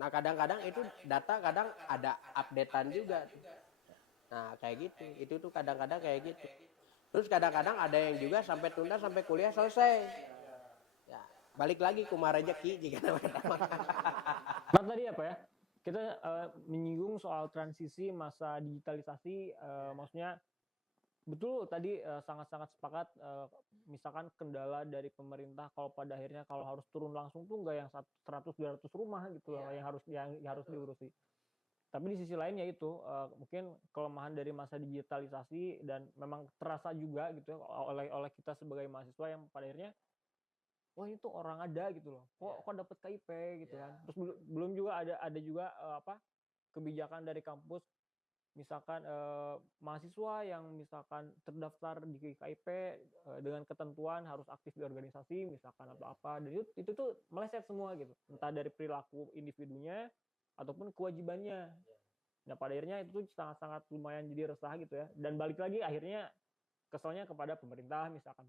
Nah, kadang-kadang itu data kadang ada updatean juga. Nah, kayak gitu. Itu tuh kadang-kadang kayak gitu. Terus kadang-kadang ada yang juga sampai tunda sampai kuliah selesai. Ya, balik lagi kumah rezeki jika Nah, tadi apa ya? Kita menyinggung soal transisi masa digitalisasi, maksudnya betul tadi sangat-sangat sepakat, misalkan kendala dari pemerintah kalau pada akhirnya kalau harus turun langsung tuh nggak yang 100-200 rumah gitu loh yang harus diurusi. Tapi di sisi lain yaitu mungkin kelemahan dari masa digitalisasi dan memang terasa juga gitu ya oleh kita sebagai mahasiswa yang pada akhirnya wah itu orang ada gitu loh. Kok dapat KIP gitu kan. Terus belum juga ada juga kebijakan dari kampus misalkan mahasiswa yang misalkan terdaftar di KIP dengan ketentuan harus aktif di organisasi misalkan atau apa, dan itu tuh meleset semua gitu, entah dari perilaku individunya ataupun kewajibannya. Nah pada akhirnya itu tuh sangat-sangat lumayan jadi resah gitu ya, dan balik lagi akhirnya keselnya kepada pemerintah misalkan.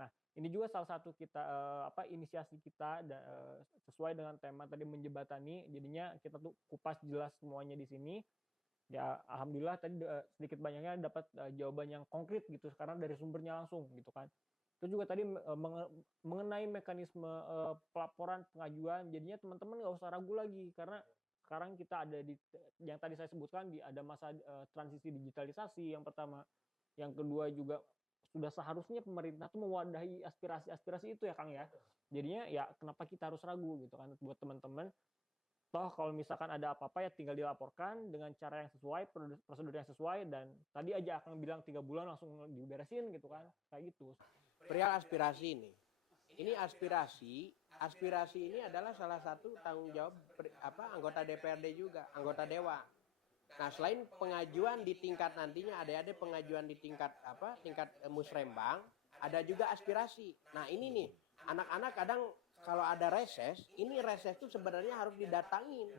Nah ini juga salah satu kita inisiasi kita sesuai dengan tema tadi menjembatani, jadinya kita tuh kupas jelas semuanya di sini. Ya alhamdulillah tadi sedikit banyaknya dapat jawaban yang konkret gitu karena dari sumbernya langsung gitu kan. Itu juga tadi mengenai mekanisme pelaporan pengajuan, jadinya teman-teman nggak usah ragu lagi karena sekarang kita ada di yang tadi saya sebutkan, ada masa transisi digitalisasi yang pertama, yang kedua juga sudah seharusnya pemerintah tuh mewadahi aspirasi-aspirasi itu ya Kang ya. Jadinya ya kenapa kita harus ragu gitu kan buat teman-teman. Toh kalau misalkan ada apa-apa ya tinggal dilaporkan dengan cara yang sesuai, prosedur yang sesuai, dan tadi aja Akang bilang 3 bulan langsung diberesin gitu kan, kayak gitu. Perihal aspirasi ini aspirasi ini adalah salah satu tanggung jawab anggota DPRD juga, anggota dewan. Nah, selain pengajuan di tingkat nantinya ada pengajuan di tingkat musrembang, ada juga aspirasi. Nah, ini nih anak-anak kadang kalau ada reses, ini reses itu sebenarnya harus didatangin.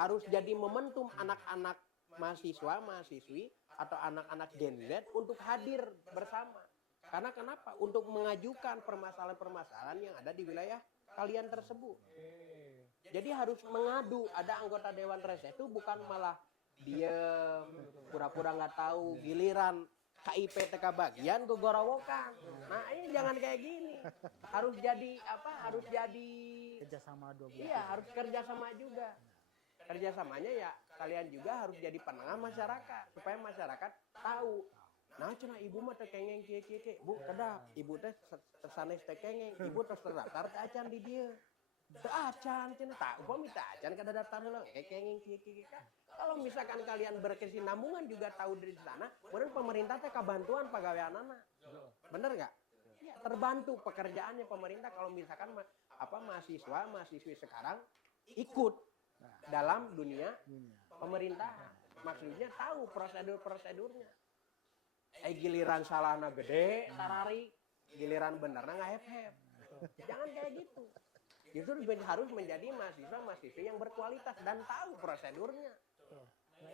Harus jadi momentum anak-anak mahasiswa, mahasiswi atau anak-anak Gen Z untuk hadir bersama. Karena kenapa? Untuk mengajukan permasalahan-permasalahan yang ada di wilayah kalian tersebut. Jadi harus mengadu. Ada anggota dewan reses itu bukan malah diem, pura-pura nggak tahu, giliran KIP TK bagian gogorowokan. Nah, ini jangan kayak gini. Harus jadi Harus jadi Kerjasama dua belah. iya, harus kerjasama juga. Kerjasamanya ya kalian juga harus jadi penengah masyarakat supaya masyarakat tahu. Nah, cenah ibu mah teh kengeng kieu Bu, kedap. Ibu teh sanes teh kengeng, ibu terus terdaftar ke acan di dieu. Teu acan cenah tak upami teh acan kada daftar heula kengeng kieu kan. Kalau misalkan kalian berkesinambungan juga tahu dari sana, meureun pemerintah teh kabantuan pagaweanana. Bener enggak? Ya, terbantu pekerjaannya pemerintah kalau misalkan mahasiswa, mahasiswi sekarang ikut dalam dunia pemerintahan. Maksudnya tahu prosedur-prosedurnya. Giliran salahna gede, tararik. Giliran benerna nggak hep-hep. Jangan kayak gitu. Justru harus menjadi mahasiswa-mahasiswi yang berkualitas dan tahu prosedurnya.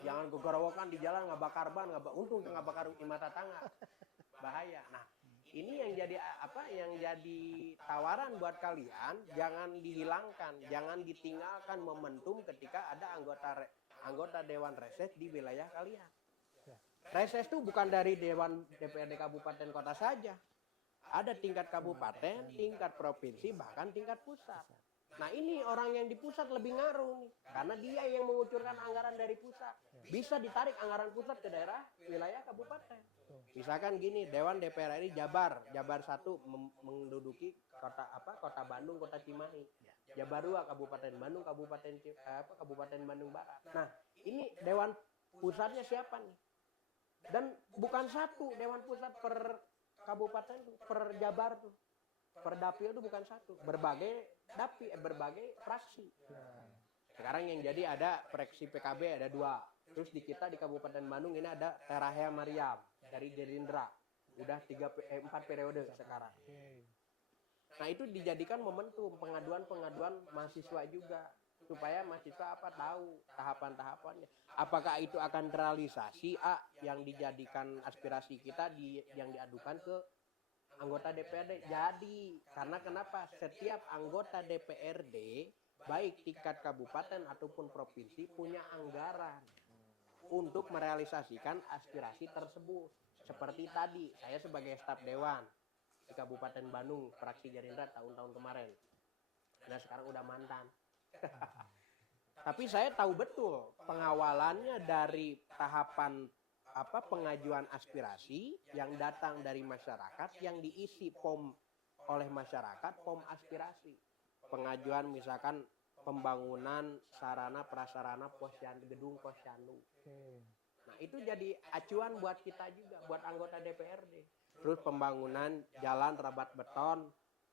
Jangan gegorowokan di jalan nggak bakar ban, untung nggak bakar mata tangga. Bahaya. Nah, ini yang jadi tawaran buat kalian, jangan dihilangkan, jangan ditinggalkan momentum ketika ada anggota dewan reses di wilayah kalian. Reses itu bukan dari dewan DPRD kabupaten kota saja. Ada tingkat kabupaten, tingkat provinsi, bahkan tingkat pusat. Nah, ini orang yang di pusat lebih ngaruh nih, karena dia yang mengucurkan anggaran dari pusat. Bisa ditarik anggaran pusat ke daerah wilayah kabupaten. Misalkan gini, Dewan DPR RI Jabar 1 menduduki kota Bandung, kota Cimahi. Jabar 2 Kabupaten Bandung, Kabupaten Bandung Barat. Nah, ini dewan pusatnya siapa nih? Dan bukan satu dewan pusat per kabupaten tuh, per Jabar tuh. Per dapil itu bukan satu, berbagai fraksi. Sekarang yang jadi ada fraksi PKB ada 2. Terus di kita di Kabupaten Bandung ini ada Terahya Mariam dari Gerindra. Udah 4 periode sekarang. Nah, itu dijadikan momentum pengaduan mahasiswa juga supaya mahasiswa tahu tahapan-tahapannya. Apakah itu akan terrealisasi yang dijadikan aspirasi kita yang diadukan ke anggota DPRD. Jadi, karena kenapa? Setiap anggota DPRD, baik tingkat kabupaten ataupun provinsi, punya anggaran untuk merealisasikan aspirasi tersebut. Seperti tadi, saya sebagai staf dewan di Kabupaten Bandung, fraksi Gerindra tahun-tahun kemarin. Nah, sekarang udah mantan. Tapi saya tahu betul pengawalannya dari tahapan pengajuan aspirasi yang datang dari masyarakat yang diisi POM oleh masyarakat, POM aspirasi. Pengajuan misalkan pembangunan sarana prasarana gedung posyandu. Nah, itu jadi acuan buat kita juga, buat anggota DPRD. Terus pembangunan jalan rabat beton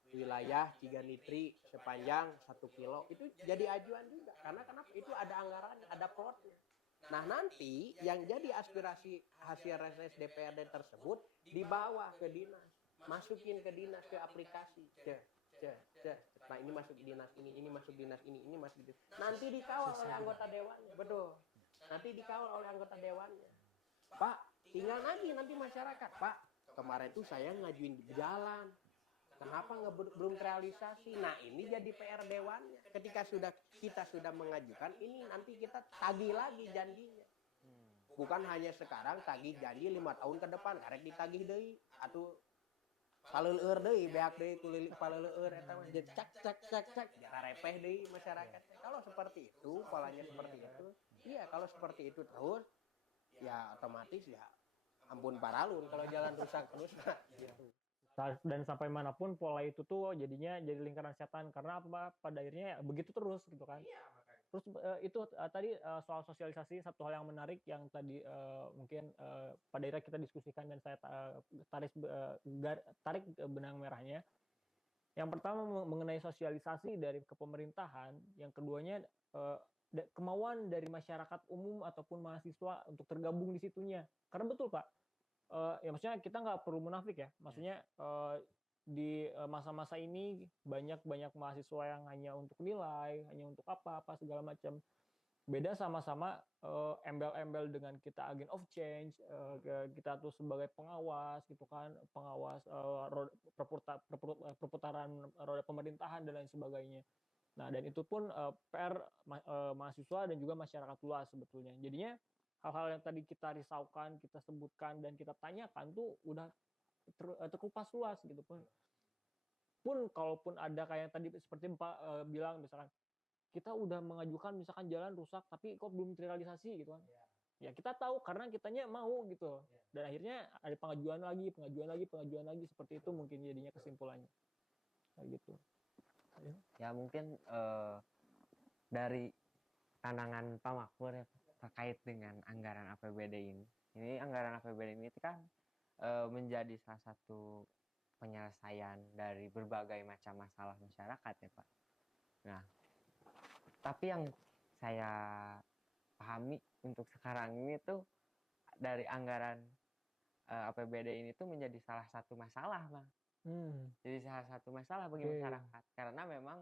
wilayah Ciganitri sepanjang 1 kilo itu jadi ajuan juga. Karena kenapa? Itu ada anggarannya, ada plotnya. Nah, nanti yang jadi aspirasi hasil reses DPRD tersebut dibawa ke dinas, masukin ke dinas, ke aplikasi. Nah, ini masuk dinas ini masuk dinas ini masuk dinas. Nanti dikawal oleh anggota dewannya, betul. Nanti dikawal oleh anggota dewannya. Pak, tinggal nanti masyarakat, Pak. Kemarin tuh saya ngajuin jalan. Kenapa belum terrealisasi? Nah, ini jadi PR dewannya. Ketika kita sudah mengajukan, ini nanti kita tagih lagi janjinya. Bukan hanya sekarang tagih janji 5 tahun ke depan, karek ditagih deui atuh paleueur deui, beak deui kulilik paleueur eta mah jadi cak repeh deui masyarakat. Kalau seperti itu, polanya seperti itu. Iya, kalau seperti itu terus ya otomatis ya ampun paralun kalau jalan rusak terus nah, gitu. Dan sampai manapun pola itu tuh jadinya jadi lingkaran setan, karena apa, pada akhirnya begitu terus gitu kan. Terus itu tadi soal sosialisasi, satu hal yang menarik yang tadi mungkin pada akhirnya kita diskusikan dan saya tarik benang merahnya. Yang pertama mengenai sosialisasi dari kepemerintahan, yang keduanya kemauan dari masyarakat umum ataupun mahasiswa untuk tergabung di situnya. Karena betul Pak, ya maksudnya kita nggak perlu munafik ya, maksudnya di masa-masa ini banyak mahasiswa yang hanya untuk nilai, hanya untuk apa segala macam. Beda sama-sama embel-embel dengan kita agent of change, kita tuh sebagai pengawas gitu kan, pengawas perputaran roda pemerintahan dan lain sebagainya. Nah, dan itu pun PR mahasiswa dan juga masyarakat luas sebetulnya. Jadinya hal-hal yang tadi kita risaukan, kita sebutkan dan kita tanyakan tuh udah terkupas luas gitu pun. Kalaupun ada kayak tadi seperti Pak bilang misalkan kita udah mengajukan misalkan jalan rusak tapi kok belum terrealisasi gitu kan. Ya kita tahu karena kitanya mau gitu. Dan akhirnya ada pengajuan lagi seperti itu mungkin jadinya kesimpulannya. Kayak gitu. Ya mungkin dari pandangan Pak Makmur ya, terkait dengan anggaran APBD ini. Ini anggaran APBD ini kan menjadi salah satu penyelesaian dari berbagai macam masalah masyarakat ya Pak. Nah, tapi yang saya pahami untuk sekarang ini tuh dari anggaran APBD ini tuh menjadi salah satu masalah Bang. Jadi salah satu masalah bagi masyarakat karena memang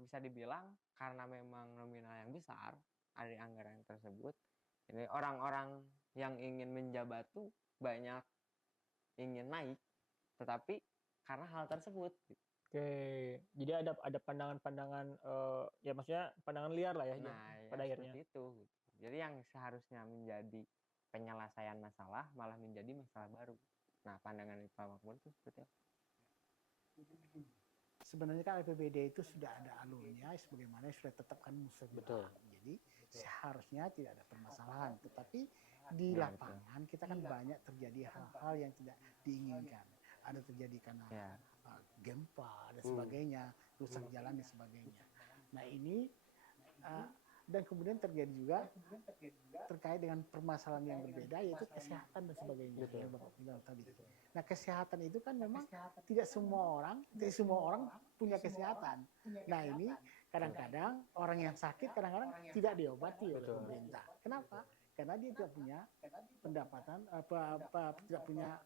bisa dibilang karena memang nominal yang besar dari anggaran tersebut, ini orang-orang yang ingin menjabat tuh banyak ingin naik, tetapi karena hal tersebut. Oke, jadi ada pandangan-pandangan ya maksudnya pandangan liar lah ya. Nah, pada ya akhirnya. seperti itu. Jadi yang seharusnya menjadi penyelesaian masalah malah menjadi masalah baru. Nah, pandangan Pak Makmur itu seperti apa? Sebenarnya kan APBD itu sudah ada alurnya sebagaimana sudah ditetapkan musyawarah. Jadi seharusnya tidak ada permasalahan, tetapi di Ya, lapangan kita kan banyak terjadi hal-hal yang tidak diinginkan. Ada terjadi karena gempa dan sebagainya, rusak jalan dan sebagainya. Nah ini dan kemudian terjadi juga terkait dengan permasalahan yang berbeda yaitu kesehatan dan sebagainya yang Bapak bilang tadi. Nah kesehatan itu kan memang tidak semua orang punya kesehatan. Nah ini kadang-kadang orang yang sakit kadang-kadang tidak diobati oleh pemerintah. Kenapa? Karena dia tidak punya pendapatan tidak punya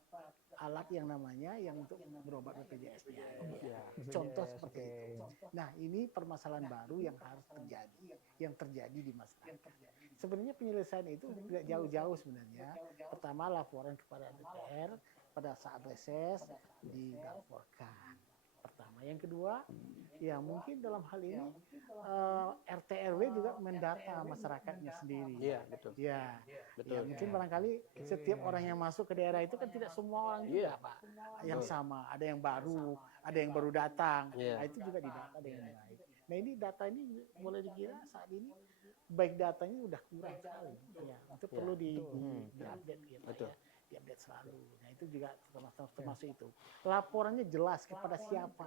alat yang namanya yang untuk berobat BPJS-nya. Contoh seperti itu. Nah ini permasalahan baru yang harus terjadi di masyarakat. Sebenarnya penyelesaian itu tidak jauh-jauh sebenarnya. Pertama laporan kepada DPR pada saat reses dilaporkan. Pertama, yang kedua, ya mungkin dalam hal ini RT RW juga mendata masyarakatnya sendiri. Iya, betul. Ya, Betul. ya mungkin barangkali setiap orang yang masuk ke daerah itu kan tidak semua orang juga, Pak, yang sama. Ada yang baru datang. Nah, itu juga didata dengan baik. Nah, ini data ini boleh dikira saat ini baik datanya sudah kurang sekali. Ya, itu perlu di-update gitu. Betul. Ya. Diupdate selalu. Nah itu juga termasuk itu. Laporannya jelas kepada siapa.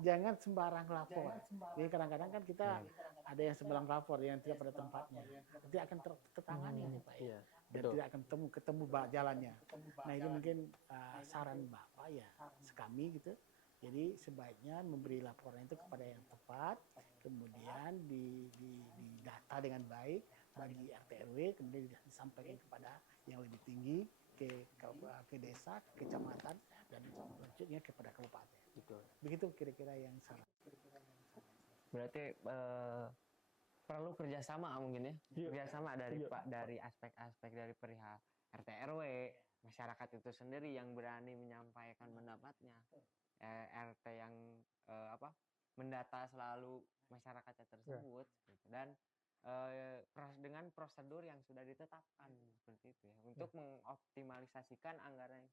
Jangan sembarang lapor. Jadi kadang-kadang kan kita ada yang sembarang lapor yang tidak pada tempatnya. Nanti akan tertangani nih Pak ya. Dan tidak akan ketemu jalannya. Nah ini mungkin saran Bapak ya, sekami gitu. Jadi sebaiknya memberi laporan itu kepada yang tepat, kemudian didata dengan baik bagi RT RW, kemudian disampaikan kepada yang lebih tinggi ke desa, ke kecamatan, dan selanjutnya kepada kabupaten. Begitu kira-kira yang salah. Berarti perlu kerjasama mungkin ya, kerjasama dari aspek-aspek dari perihal RT RW, masyarakat itu sendiri yang berani menyampaikan pendapatnya, RT yang mendata selalu masyarakatnya tersebut, gitu. Dan dengan prosedur yang sudah ditetapkan seperti itu ya, untuk mengoptimalisasikan anggaran yang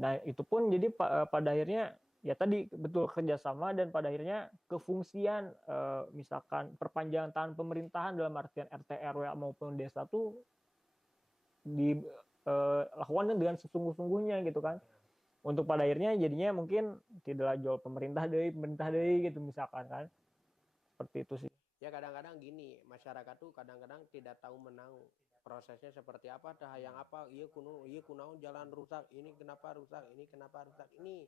Nah itu pun jadi pada akhirnya ya tadi betul kerjasama dan pada akhirnya kefungsian misalkan perpanjangan tangan pemerintahan dalam artian RT RW maupun desa tuh dilakukan dengan sesungguh-sungguhnya gitu kan. Untuk pada akhirnya jadinya mungkin tidaklah jual pemerintah deh gitu misalkan kan. Seperti itu sih. Ya kadang-kadang gini, masyarakat tuh kadang-kadang tidak tahu menang prosesnya seperti apa, dah yang apa, iya kuno jalan rusak, ini kenapa rusak, ini.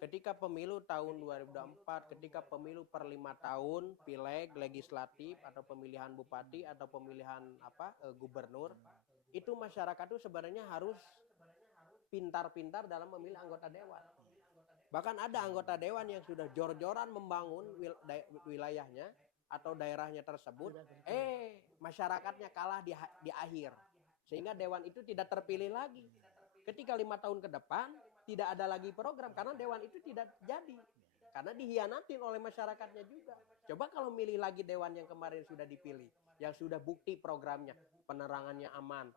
Ketika pemilu tahun 2004, ketika pemilu per 5 tahun, pileg, legislatif atau pemilihan bupati atau pemilihan gubernur, itu masyarakat tuh sebenarnya harus pintar-pintar dalam memilih anggota dewan. Bahkan ada anggota dewan yang sudah jor-joran membangun wilayahnya atau daerahnya tersebut, masyarakatnya kalah di akhir. Sehingga dewan itu tidak terpilih lagi. Ketika 5 tahun ke depan, tidak ada lagi program karena dewan itu tidak jadi. Karena dihianatin oleh masyarakatnya juga. Coba kalau milih lagi dewan yang kemarin sudah dipilih, yang sudah bukti programnya, penerangannya aman,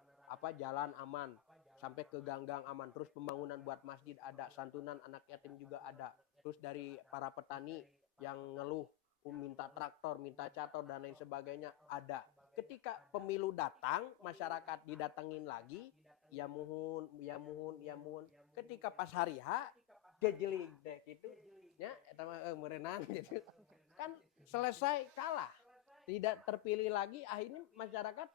jalan aman, sampai ke ganggang aman, terus pembangunan buat masjid ada, santunan anak yatim juga ada, terus dari para petani yang ngeluh minta traktor, minta cator dan lain sebagainya ada. Ketika pemilu datang, masyarakat didatengin lagi, ya muhun. Ketika pas hari H, dia jeli deh gitu, ya, merenan gitu, kan selesai kalah, tidak terpilih lagi. Akhirnya masyarakat,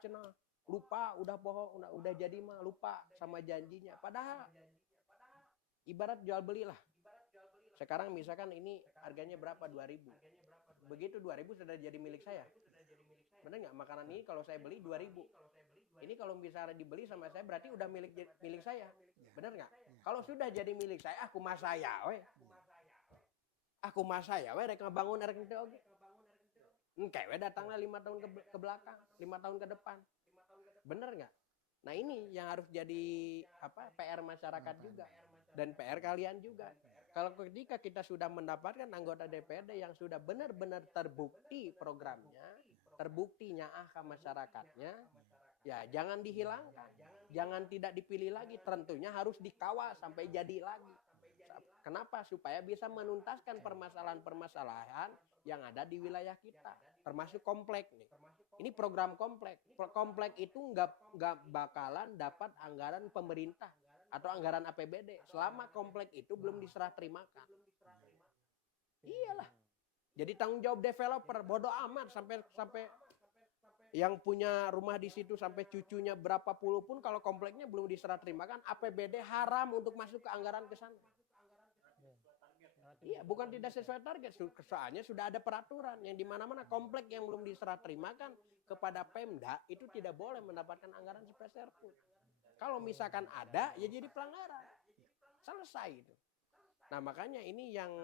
cenah lupa, udah bohong, udah jadi mah lupa sama janjinya. Padahal ibarat jual beli lah. Sekarang misalkan ini harganya berapa? 2.000. Begitu 2.000 sudah jadi milik saya. Benar nggak? Makanan ini kalau saya beli 2.000. Ini kalau misalnya dibeli sama saya berarti udah milik saya. Benar nggak? Kalau sudah jadi milik saya, aku mas saya, rek ngebangun rek ente oge. Engke datangnya 5 tahun ke belakang, 5 tahun ke depan. Benar nggak? Nah ini yang harus jadi PR masyarakat juga dan PR kalian juga. Kalau ketika kita sudah mendapatkan anggota DPRD yang sudah benar-benar terbukti programnya, terbukti nyaah ke masyarakatnya, ya jangan dihilangkan, jangan tidak dipilih lagi, tentunya harus dikawal sampai jadi lagi. Kenapa? Supaya bisa menuntaskan permasalahan-permasalahan yang ada di wilayah kita, termasuk komplek nih. Ini program komplek. Komplek itu nggak bakalan dapat anggaran pemerintah atau anggaran APBD selama komplek itu belum diserah terimakan. Iyalah. Jadi tanggung jawab developer, bodoh amat sampai yang punya rumah di situ sampai cucunya berapa puluh pun kalau kompleknya belum diserah terimakan, APBD haram untuk masuk ke anggaran ke sana. Iya, bukan tidak sesuai target, soalnya sudah ada peraturan yang di mana-mana komplek yang belum diserah terimakan kepada Pemda itu tidak boleh mendapatkan anggaran sepeser pun. Kalau misalkan ada, ya jadi pelanggaran. Selesai itu. Nah makanya ini yang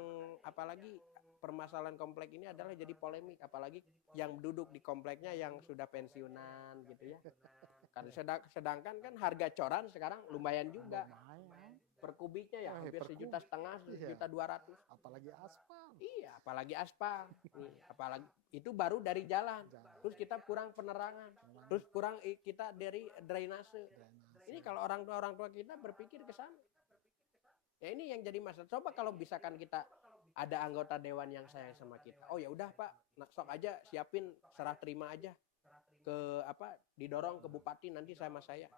apalagi permasalahan komplek ini adalah jadi polemik. Apalagi yang duduk di kompleknya yang sudah pensiunan gitu ya. Kan sedangkan kan harga coran sekarang lumayan juga. Per kubiknya ya hampir 1,5 juta, 1,200,000. Apalagi aspal. Iya, apalagi aspal. Apalagi itu baru dari jalan. Terus kita kurang penerangan. Terus kurang kita dari drainase. Ini kalau orang tua kita berpikir ke sana. Ya ini yang jadi masalah. Coba kalau misalkan kita ada anggota dewan yang sayang sama kita. Oh ya udah Pak, sok aja siapin serah terima aja ke didorong ke bupati nanti sama saya.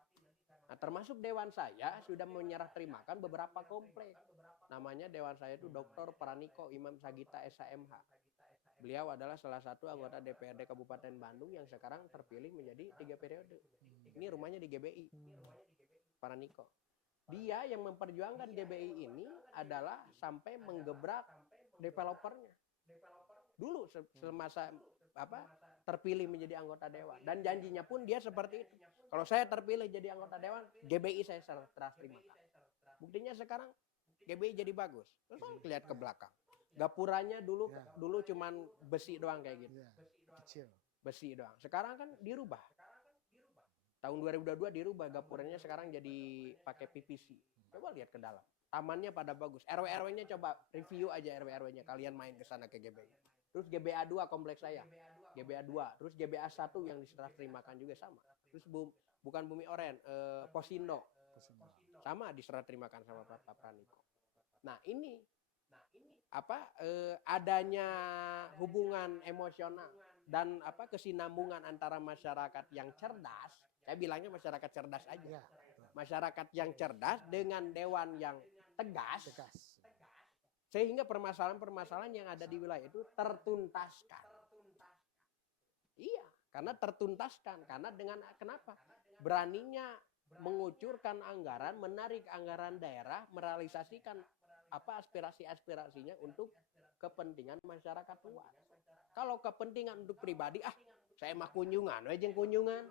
Nah, termasuk dewan saya sudah menyerah terimakan beberapa komplek. Namanya dewan saya itu Dr. Praniko Imam Sagita SHMH. Beliau adalah salah satu anggota DPRD Kabupaten Bandung yang sekarang terpilih menjadi 3 periode. Ini rumahnya di GBI. Praniko. Dia yang memperjuangkan GBI ini adalah sampai menggebrak developernya. Dulu semasa terpilih menjadi anggota dewan, dan janjinya pun dia seperti itu. Kalau saya terpilih jadi anggota dewan, GBI saya serah terima. Buktinya sekarang GBI jadi bagus. Terus lihat ke belakang. Gapuranya dulu cuman besi doang kayak gitu. Kecil. Besi doang. Sekarang kan dirubah. Tahun 2022 dirubah gapuranya sekarang jadi pakai PVC. Coba lihat ke dalam. Tamannya pada bagus. RW-RW-nya coba review aja RW-RW-nya. Kalian main ke sana ke GBI. Terus GBA 2 kompleks saya. GBA 2. Terus GBA 1 yang diserah terimakan juga sama. Terus bukan Bumi Oren, Posindo. sama diserah terimakan sama Pak Praniko. Nah ini adanya hubungan emosional dan kesinambungan antara masyarakat yang cerdas, saya bilangnya masyarakat cerdas aja, Ya, betul. masyarakat yang cerdas dengan dewan yang tegas, Tegas. sehingga permasalahan-permasalahan yang ada di wilayah itu tertuntaskan. Iya, karena tertuntaskan, karena dengan kenapa? Beraninya mengucurkan anggaran, menarik anggaran daerah, merealisasikan aspirasi-aspirasinya untuk kepentingan masyarakat luas. Kalau kepentingan untuk pribadi, saya mah kunjungan, wejeng kunjungan,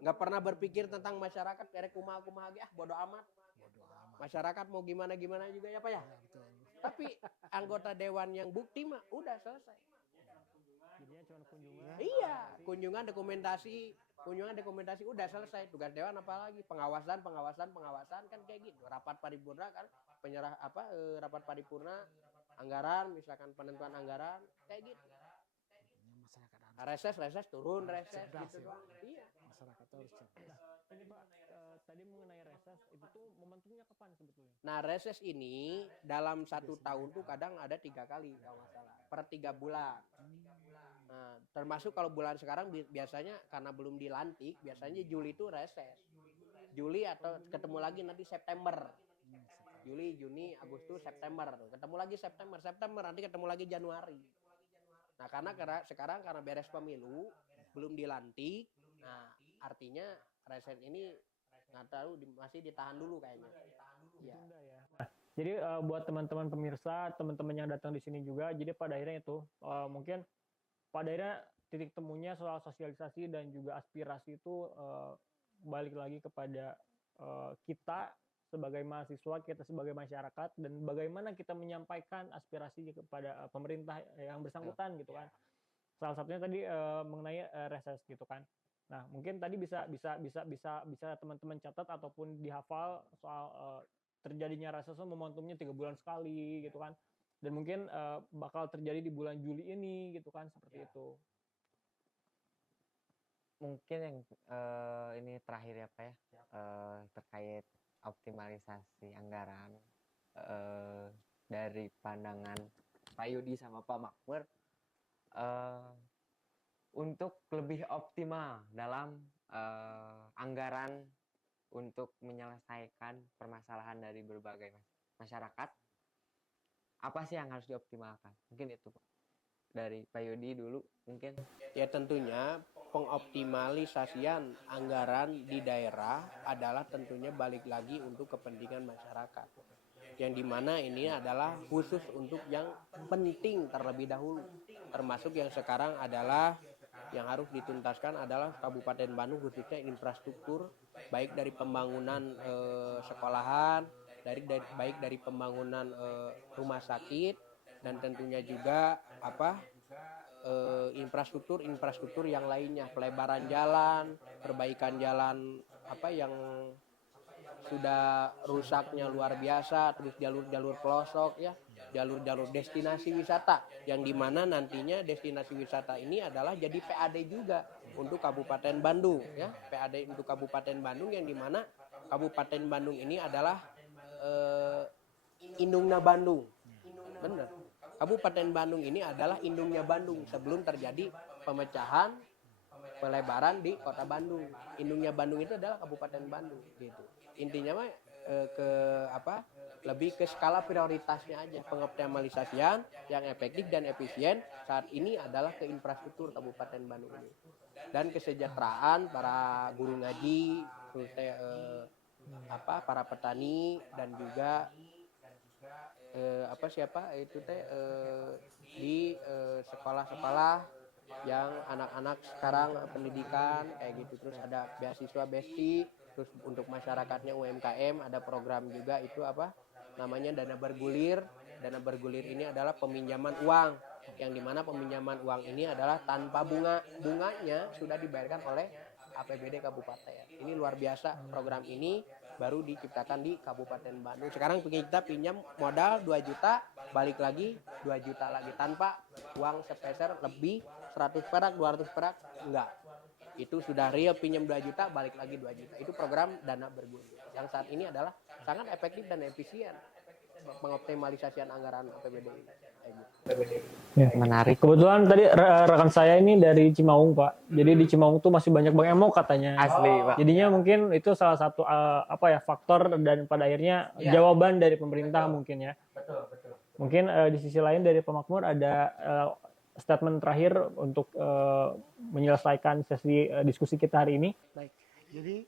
nggak pernah berpikir tentang masyarakat, kayak kumaha-kumaha ge, bodo amat. Bodo amat. Masyarakat mau gimana-gimana juga ya Pak ya. Ya, betul. Tapi anggota dewan yang bukti mah udah selesai. Jadinya cuma kunjungan. Iya, kunjungan dokumentasi udah selesai. Tugas dewan apalagi pengawasan kan kayak gitu. Rapat paripurna kan rapat paripurna anggaran, misalkan penentuan anggaran kayak gitu. Masyarakat harus Reses turun reses cerdas, gitu ya. doang. Iya. Masyarakat harus cerdas. Ini Pak, tadi mengenai reses itu tuh momentumnya kapan sebetulnya? Nah reses ini dalam 1 tahun tuh kadang ada 3 kali kalau nggak salah, per 3 bulan. Nah, termasuk kalau bulan sekarang biasanya karena belum dilantik, biasanya Juli itu reses. Juli atau ketemu lagi nanti September. Juli, Juni, Agustus, September. Ketemu lagi September nanti ketemu lagi Januari. Nah, karena sekarang karena beres pemilu, belum dilantik. Nah, artinya reses ini nggak tahu masih ditahan dulu kayaknya. Ya. Ditunda ya. Nah, jadi buat teman-teman pemirsa, teman-teman yang datang di sini juga, jadi pada akhirnya itu mungkin pada akhirnya titik temunya soal sosialisasi dan juga aspirasi itu balik lagi kepada kita sebagai mahasiswa, kita sebagai masyarakat, dan bagaimana kita menyampaikan aspirasi kepada pemerintah yang bersangkutan gitu kan. Salah satunya tadi mengenai reses gitu kan. Nah, mungkin tadi bisa teman-teman catat ataupun dihafal soal terjadinya reses momentumnya 3 bulan sekali gitu kan. Dan mungkin bakal terjadi di bulan Juli ini gitu kan, seperti itu. Mungkin yang ini terakhir ya Pak ya, terkait optimalisasi anggaran dari pandangan Pak Yudi sama Pak Makmur, untuk lebih optimal dalam anggaran untuk menyelesaikan permasalahan dari berbagai masyarakat, apa sih yang harus dioptimalkan? Mungkin itu Pak. Dari Pak Yudi dulu mungkin. Ya tentunya pengoptimalisasian anggaran di daerah adalah tentunya balik lagi untuk kepentingan masyarakat. Yang dimana ini adalah khusus untuk yang penting terlebih dahulu. Termasuk yang sekarang adalah yang harus dituntaskan adalah Kabupaten Bandung khususnya infrastruktur, baik dari pembangunan sekolahan, baik dari pembangunan rumah sakit, dan tentunya juga infrastruktur yang lainnya, pelebaran jalan, perbaikan jalan yang sudah rusaknya luar biasa, terus jalur-jalur pelosok ya, jalur-jalur destinasi wisata, yang dimana nantinya destinasi wisata ini adalah jadi PAD juga untuk Kabupaten Bandung ya, PAD untuk Kabupaten Bandung, yang dimana Kabupaten Bandung ini adalah indungnya Bandung, bener. Kabupaten Bandung ini adalah indungnya Bandung sebelum terjadi pemecahan pelebaran di Kota Bandung. Indungnya Bandung itu adalah Kabupaten Bandung gitu. Intinya mah lebih ke skala prioritasnya aja, pengoptimalisasian yang efektif dan efisien saat ini adalah ke infrastruktur Kabupaten Bandung ini. Dan kesejahteraan para guru ngaji, terus para petani, dan juga di sekolah-sekolah yang anak-anak sekarang pendidikan kayak gitu, terus ada beasiswa BESTI, terus untuk masyarakatnya UMKM ada program juga itu namanya dana bergulir. Dana bergulir ini adalah peminjaman uang, yang dimana peminjaman uang ini adalah tanpa bunganya sudah dibayarkan oleh APBD Kabupaten. Ini luar biasa, program ini baru diciptakan di Kabupaten Bandung. Sekarang kita pinjam modal 2 juta, balik lagi 2 juta lagi tanpa uang sepeser lebih 100 perak, 200 perak, enggak. Itu sudah real pinjam 2 juta, balik lagi 2 juta. Itu program dana bergulir. yang saat ini adalah sangat efektif dan efisien pengoptimalisasian anggaran APBD. Menarik. Kebetulan tadi rekan saya ini dari Cimaung, Pak. Jadi di Cimaung tuh masih banyak Bang Emo katanya. Asli, Pak. Jadinya mungkin itu salah satu faktor dan pada akhirnya jawaban dari pemerintah mungkin ya. Mungkin di sisi lain dari Pak Makmur ada statement terakhir untuk menyelesaikan sesi diskusi kita hari ini. Baik, jadi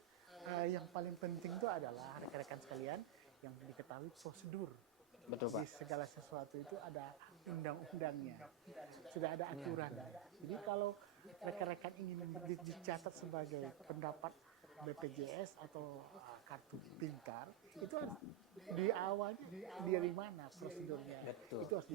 yang paling penting itu adalah rekan-rekan sekalian yang diketahui prosedur. Betul, Pak. Di segala sesuatu itu ada undang-undangnya, sudah ada aturan. Jadi kalau rekan-rekan ingin dicatat sebagai pendapat BPJS atau kartu pintar, itu harus dari mana prosedurnya. Betul. Itu harus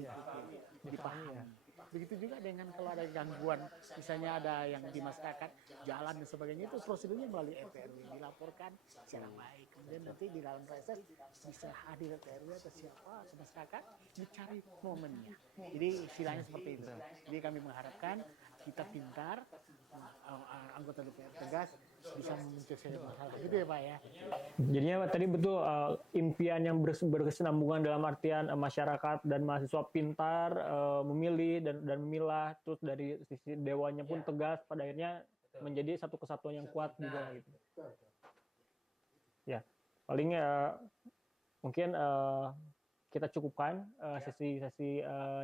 dipahami. Begitu juga dengan kalau ada gangguan, misalnya ada yang di masyarakat jalan dan sebagainya, itu prosedurnya melalui RT/RW dilaporkan secara baik. Kemudian nanti di dalam reses bisa hadir RT/RW atau siapa ke masyarakat dicari momennya. Jadi istilahnya seperti itu. Jadi kami mengharapkan kita pintar, anggota DPR tegas bisa menyelesaikan masalah. Gitu ya Pak ya. Jadinya tadi betul impian yang berkesinambungan dalam artian masyarakat dan mahasiswa pintar memilih dan memilah, terus dari sisi dewanya pun tegas, pada akhirnya menjadi satu kesatuan yang kuat juga gitu. Ya, paling mungkin kita cukupkan sesi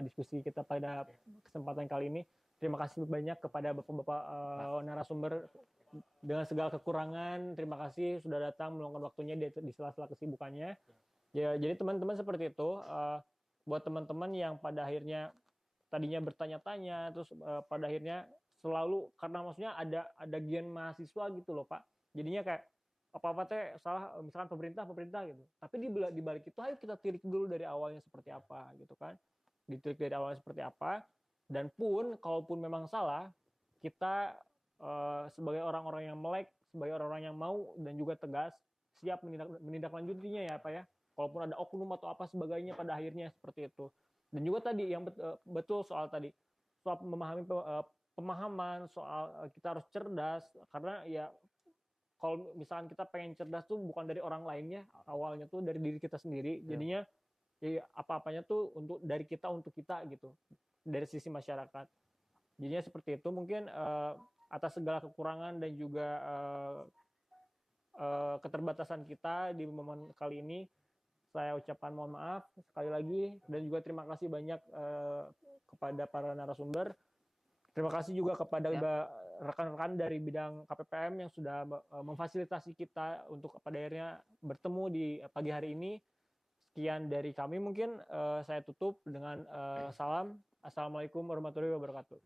diskusi kita pada kesempatan kali ini. Terima kasih banyak kepada bapak-bapak narasumber dengan segala kekurangan. Terima kasih sudah datang meluangkan waktunya di sela-sela kesibukannya. Ya, jadi teman-teman seperti itu. Buat teman-teman yang pada akhirnya tadinya bertanya-tanya, terus pada akhirnya selalu karena maksudnya ada gen mahasiswa gitu loh Pak. Jadinya kayak apa-apa teh salah, misalkan pemerintah gitu. Tapi di balik itu ayo kita tilik dulu dari awalnya seperti apa gitu kan. Ditilik dari awalnya seperti apa. Dan pun, kalaupun memang salah, kita sebagai orang-orang yang melek, sebagai orang-orang yang mau dan juga tegas, siap menindaklanjutinya ya Pak ya. Kalaupun ada oknum atau apa sebagainya pada akhirnya seperti itu. Dan juga tadi yang betul soal memahami pemahaman, soal kita harus cerdas, karena ya kalau misalkan kita pengen cerdas tuh bukan dari orang lainnya, awalnya tuh dari diri kita sendiri. Jadinya ya apa-apanya tuh dari kita untuk kita gitu. Dari sisi masyarakat. Jadinya seperti itu mungkin atas segala kekurangan dan juga keterbatasan kita di momen kali ini, saya ucapkan mohon maaf sekali lagi dan juga terima kasih banyak kepada para narasumber. Terima kasih juga kepada rekan-rekan dari bidang KPPM yang sudah memfasilitasi kita untuk pada akhirnya bertemu di pagi hari ini. Sekian dari kami mungkin saya tutup dengan salam. Assalamualaikum warahmatullahi wabarakatuh.